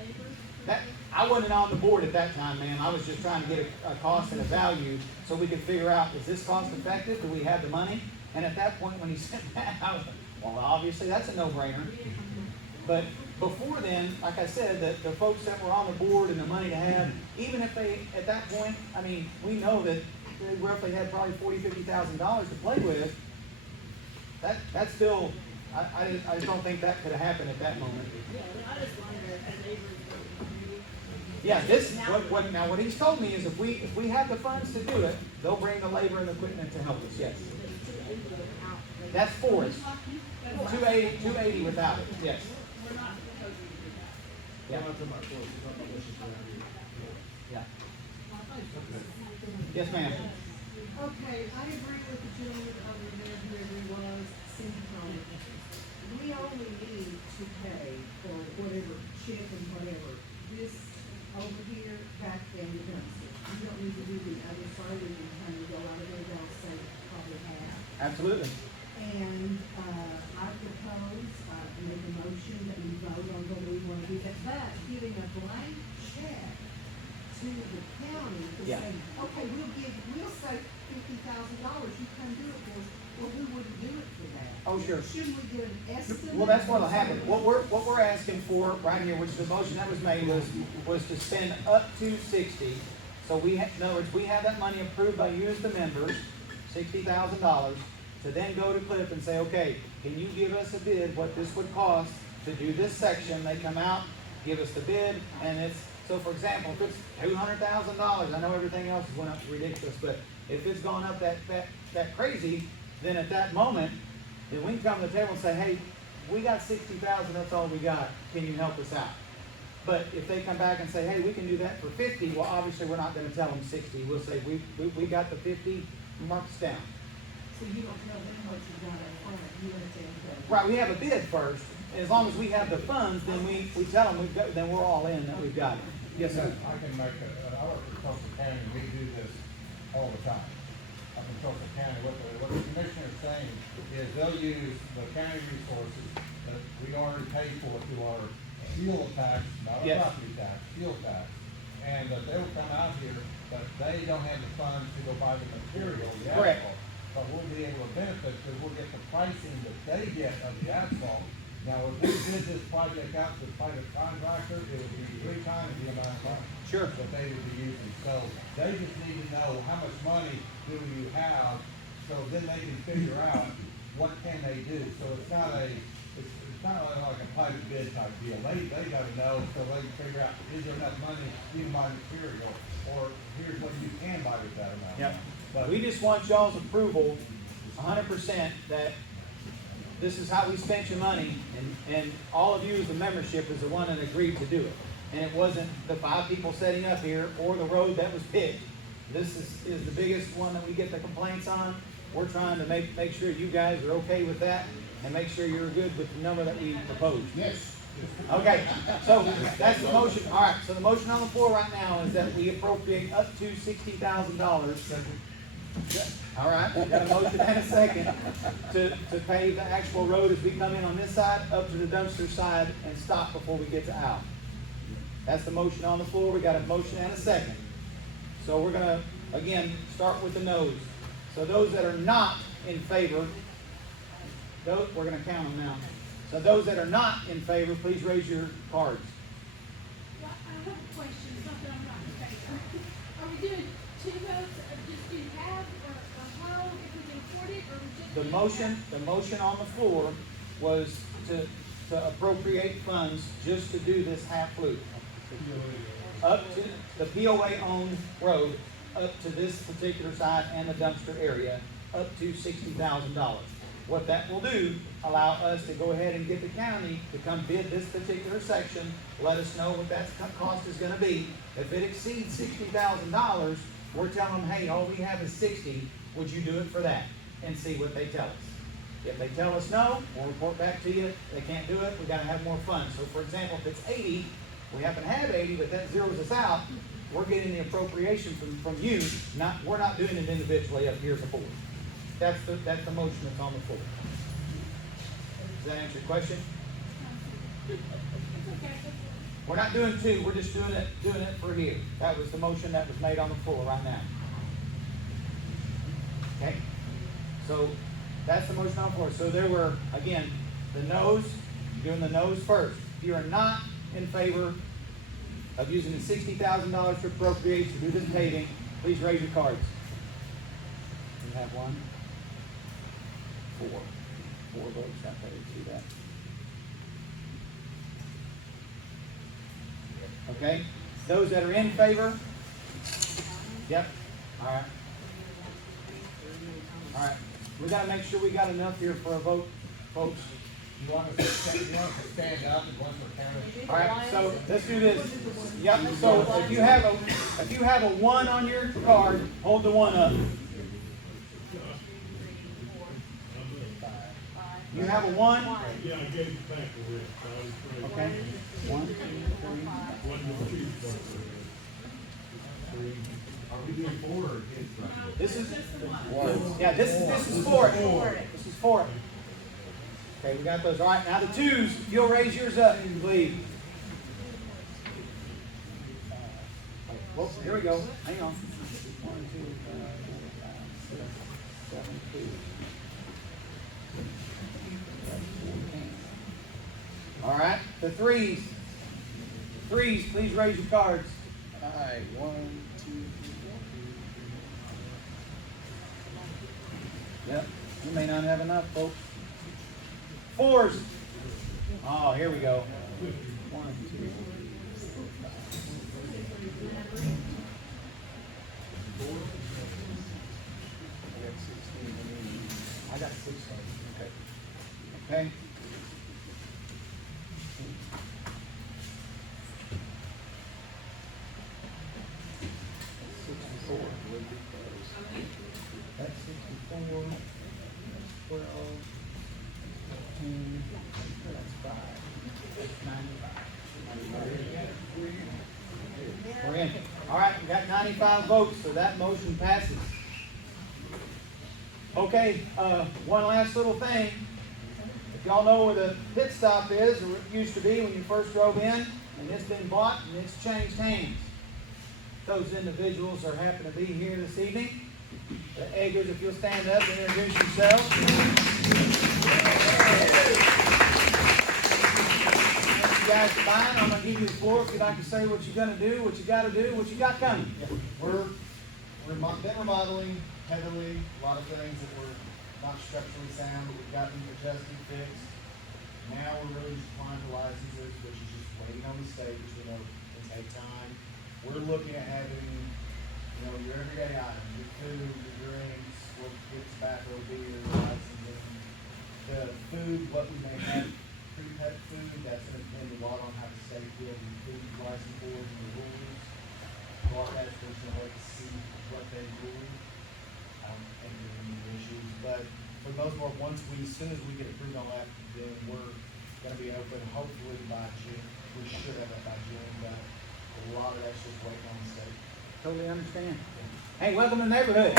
labor? I wasn't on the board at that time, ma'am. I was just trying to get a cost and a value so we could figure out, is this cost effective? Do we have the money? And at that point, when he said that, I was like, well, obviously that's a no-brainer. But before then, like I said, the folks that were on the board and the money to have, even if they, at that point, I mean, we know that they roughly had probably $40,000, $50,000 to play with. That's still, I just don't think that could have happened at that moment. Yeah, I just wonder if labor is Yeah, now what he's told me is if we have the funds to do it, they'll bring the labor and the equipment to help us, yes. That's for us. 280 without it, yes. Yeah. I'm not talking about quotes, I'm talking about what's just around here. Yeah. Yes, ma'am. Okay, I agree with the gentleman over there, whoever he was, Cindy Tony. We only need to pay for whatever chip and whatever, this over here, back in the dumpster. You don't need to do the other side, we can kind of go out of there, they'll say probably half. Absolutely. And, I propose, make a motion that we vote on whether we wanna do that, but giving a blank check to the county to Yeah. say, okay, we'll say $50,000, you come do it for us, well, we wouldn't do it for that. Oh, sure. Shouldn't we get an estimate? Well, that's what'll happen. What we're asking for right here, which the motion that was made was to spend up to 60. So in other words, we have that money approved by you as the members, $60,000, to then go to Cliff and say, okay, can you give us a bid, what this would cost to do this section? They come out, give us the bid, and so for example, if it's $200,000, I know everything else has went up ridiculous, but if it's gone up that crazy, then at that moment, then we can come to the table and say, hey, we got 60,000, that's all we got, can you help us out? But if they come back and say, hey, we can do that for 50, well, obviously, we're not gonna tell them 60, we'll say, we got the 50, mark us down. So you don't tell them what you got up front, you let them go. Right, we have a bid first, as long as we have the funds, then we tell them then we're all in, that we've got it. Yes, sir. I can make I work for Tulsa County, and we do this all the time. Up in Tulsa County, what the commissioner is saying is they'll use the county resources that we already pay for through our fuel tax, not our Yes. property tax, fuel tax. And that they will come out here, but they don't have the funds to go buy the material, the Correct. asphalt. But we'll be able to benefit because we'll get the pricing that they get of the asphalt. Now, if we did this project out to the private contractor, it would be 3 times the amount of money. Sure. That they would be using. So they just need to know how much money do you have, so then they can figure out what can they do. So it's not like a private bid type deal. They gotta know, so they can figure out, is there enough money to buy material? Or here's what you can buy with that amount. Yep. But We just want y'all's approval, 100%, that this is how we spent your money, and all of you as the membership is the one that agreed to do it. And it wasn't the 5 people setting up here or the road that was picked. This is the biggest one that we get the complaints on. We're trying to make sure you guys are okay with that and make sure you're good with the number that we proposed. Yes. Okay, so that's the motion. All right, so the motion on the floor right now is that we appropriate up to $60,000. All right, we got a motion and a second to pave the actual road as we come in on this side, up to the dumpster side, and stop before we get to Al. That's the motion on the floor. We got a motion and a second. So we're gonna, again, start with the no's. So those that are not in favor, we're gonna count them now. So those that are not in favor, please raise your cards. Well, I have a question, it's not that I'm not in favor. Are we doing 2 votes, or just do half, or a whole, if we can afford it, or we just? The motion on the floor was to appropriate funds just to do this half loop. Up to the POA-owned road, up to this particular side and the dumpster area, up to $60,000. What that will do, allow us to go ahead and get the county to come bid this particular section, let us know what that cost is gonna be. If it exceeds $60,000, we're telling them, hey, all we have is 60, would you do it for that? And see what they tell us. If they tell us no, we'll report back to you, they can't do it, we gotta have more funds. So for example, if it's 80, we happen to have 80, but that zeroes us out, we're getting the appropriation from you, we're not doing it individually up here as a board. That's the motion that's on the floor. Does that answer your question? We're not doing 2, we're just doing it for here. That was the motion that was made on the floor right now. Okay? So that's the motion on the floor. So there were, again, the no's, doing the no's first. If you are not in favor of using the $60,000 to appropriate to do this paving, please raise your cards. We have 1, 4 votes out there. See that? Okay. Those that are in favor? Yep. All right. All right. We got to make sure we got enough here for a vote, folks. You want us to stand up and once we're counted? All right, so let's do this. Yep, so if you have a 1 on your card, hold the 1 up. You have a 1? Yeah, I gave it back to Rick, so I was afraid. Okay. 1, 2, 3. One to choose from. Are we doing 4 or kids? This is yeah. This is for it. This is for it. Okay, we got those. All right. Now the 2s. You'll raise yours up, please. Well, here we go. Hang on. 1, 2, 3, 4, 5, 6, 7, 2. All right. The 3s. 3s. Please raise your cards. All right, 1, 2, 3. Yep. You may not have enough, folks. 4s. Oh, here we go. 1, 2, 3, 4, 5. I got 16. Okay. Okay. That's 64. 12. 15. That's 5. That's 95. We're in. All right, we got 95 votes, so that motion passes. Okay, one last little thing. If y'all know where the pit stop is, or it used to be when you first drove in, and it's been bought and it's changed hands. Those individuals are happen to be here this evening. The Eggers, if you'll stand up and introduce yourselves. You guys are fine. I'm going to give you the floor if you'd like to say what you're going to do, what you got to do, what you got coming. We're been remodeling heavily, a lot of things that were not structurally sound, but we've gotten adjusted, fixed. Now we're really just applying for licenses, which is just waiting on the state, which we know can take time. We're looking at having, your everyday items, your food, your drinks, what gets tobacco, beer, licensing. The food, what we may have, pre-pet food, that's going to depend a lot on how the state deals with food license boards and the rules. Our administration will wait to see what they rule. And any issues, but for the most part, as soon as we get approved on that, then we're going to be open hopefully by June. We should have it by June, but a lot of that's just waiting on the state. Totally understand. Hey, welcome to the neighborhood.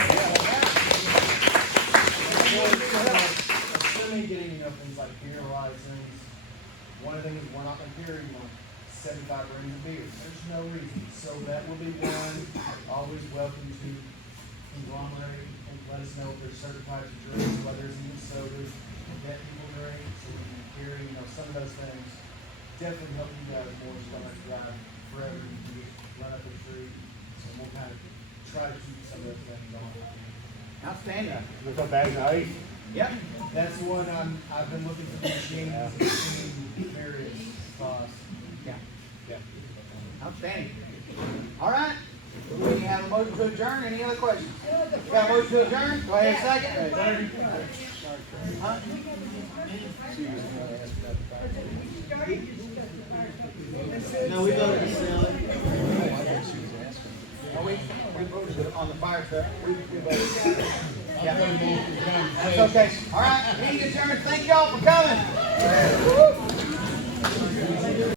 Assuming getting, things like beer license, one of the things is we're not going to carry, 75 rings of beer. There's no reason. So that will be one. Always welcome to conglomerate and let us know if there's certain types of drinks, whether it's even sodas that people drink, so we can carry, some of those things. Definitely help you guys more, so you don't have to drive forever and you run up the street. So we'll kind of try to keep some of those things on. Outstanding. With a bag of ice. Yep. That's one I've been looking for machines and seeing various costs. Yeah. Outstanding. All right. We have a motion to adjourn. Any other questions? You got a motion to adjourn? Go ahead, second. Huh? No, we voted to sell it. No, we voted on the fire truck. We voted. Yeah. I'm gonna move to That's okay. All right. Meeting adjourned. Thank y'all for coming.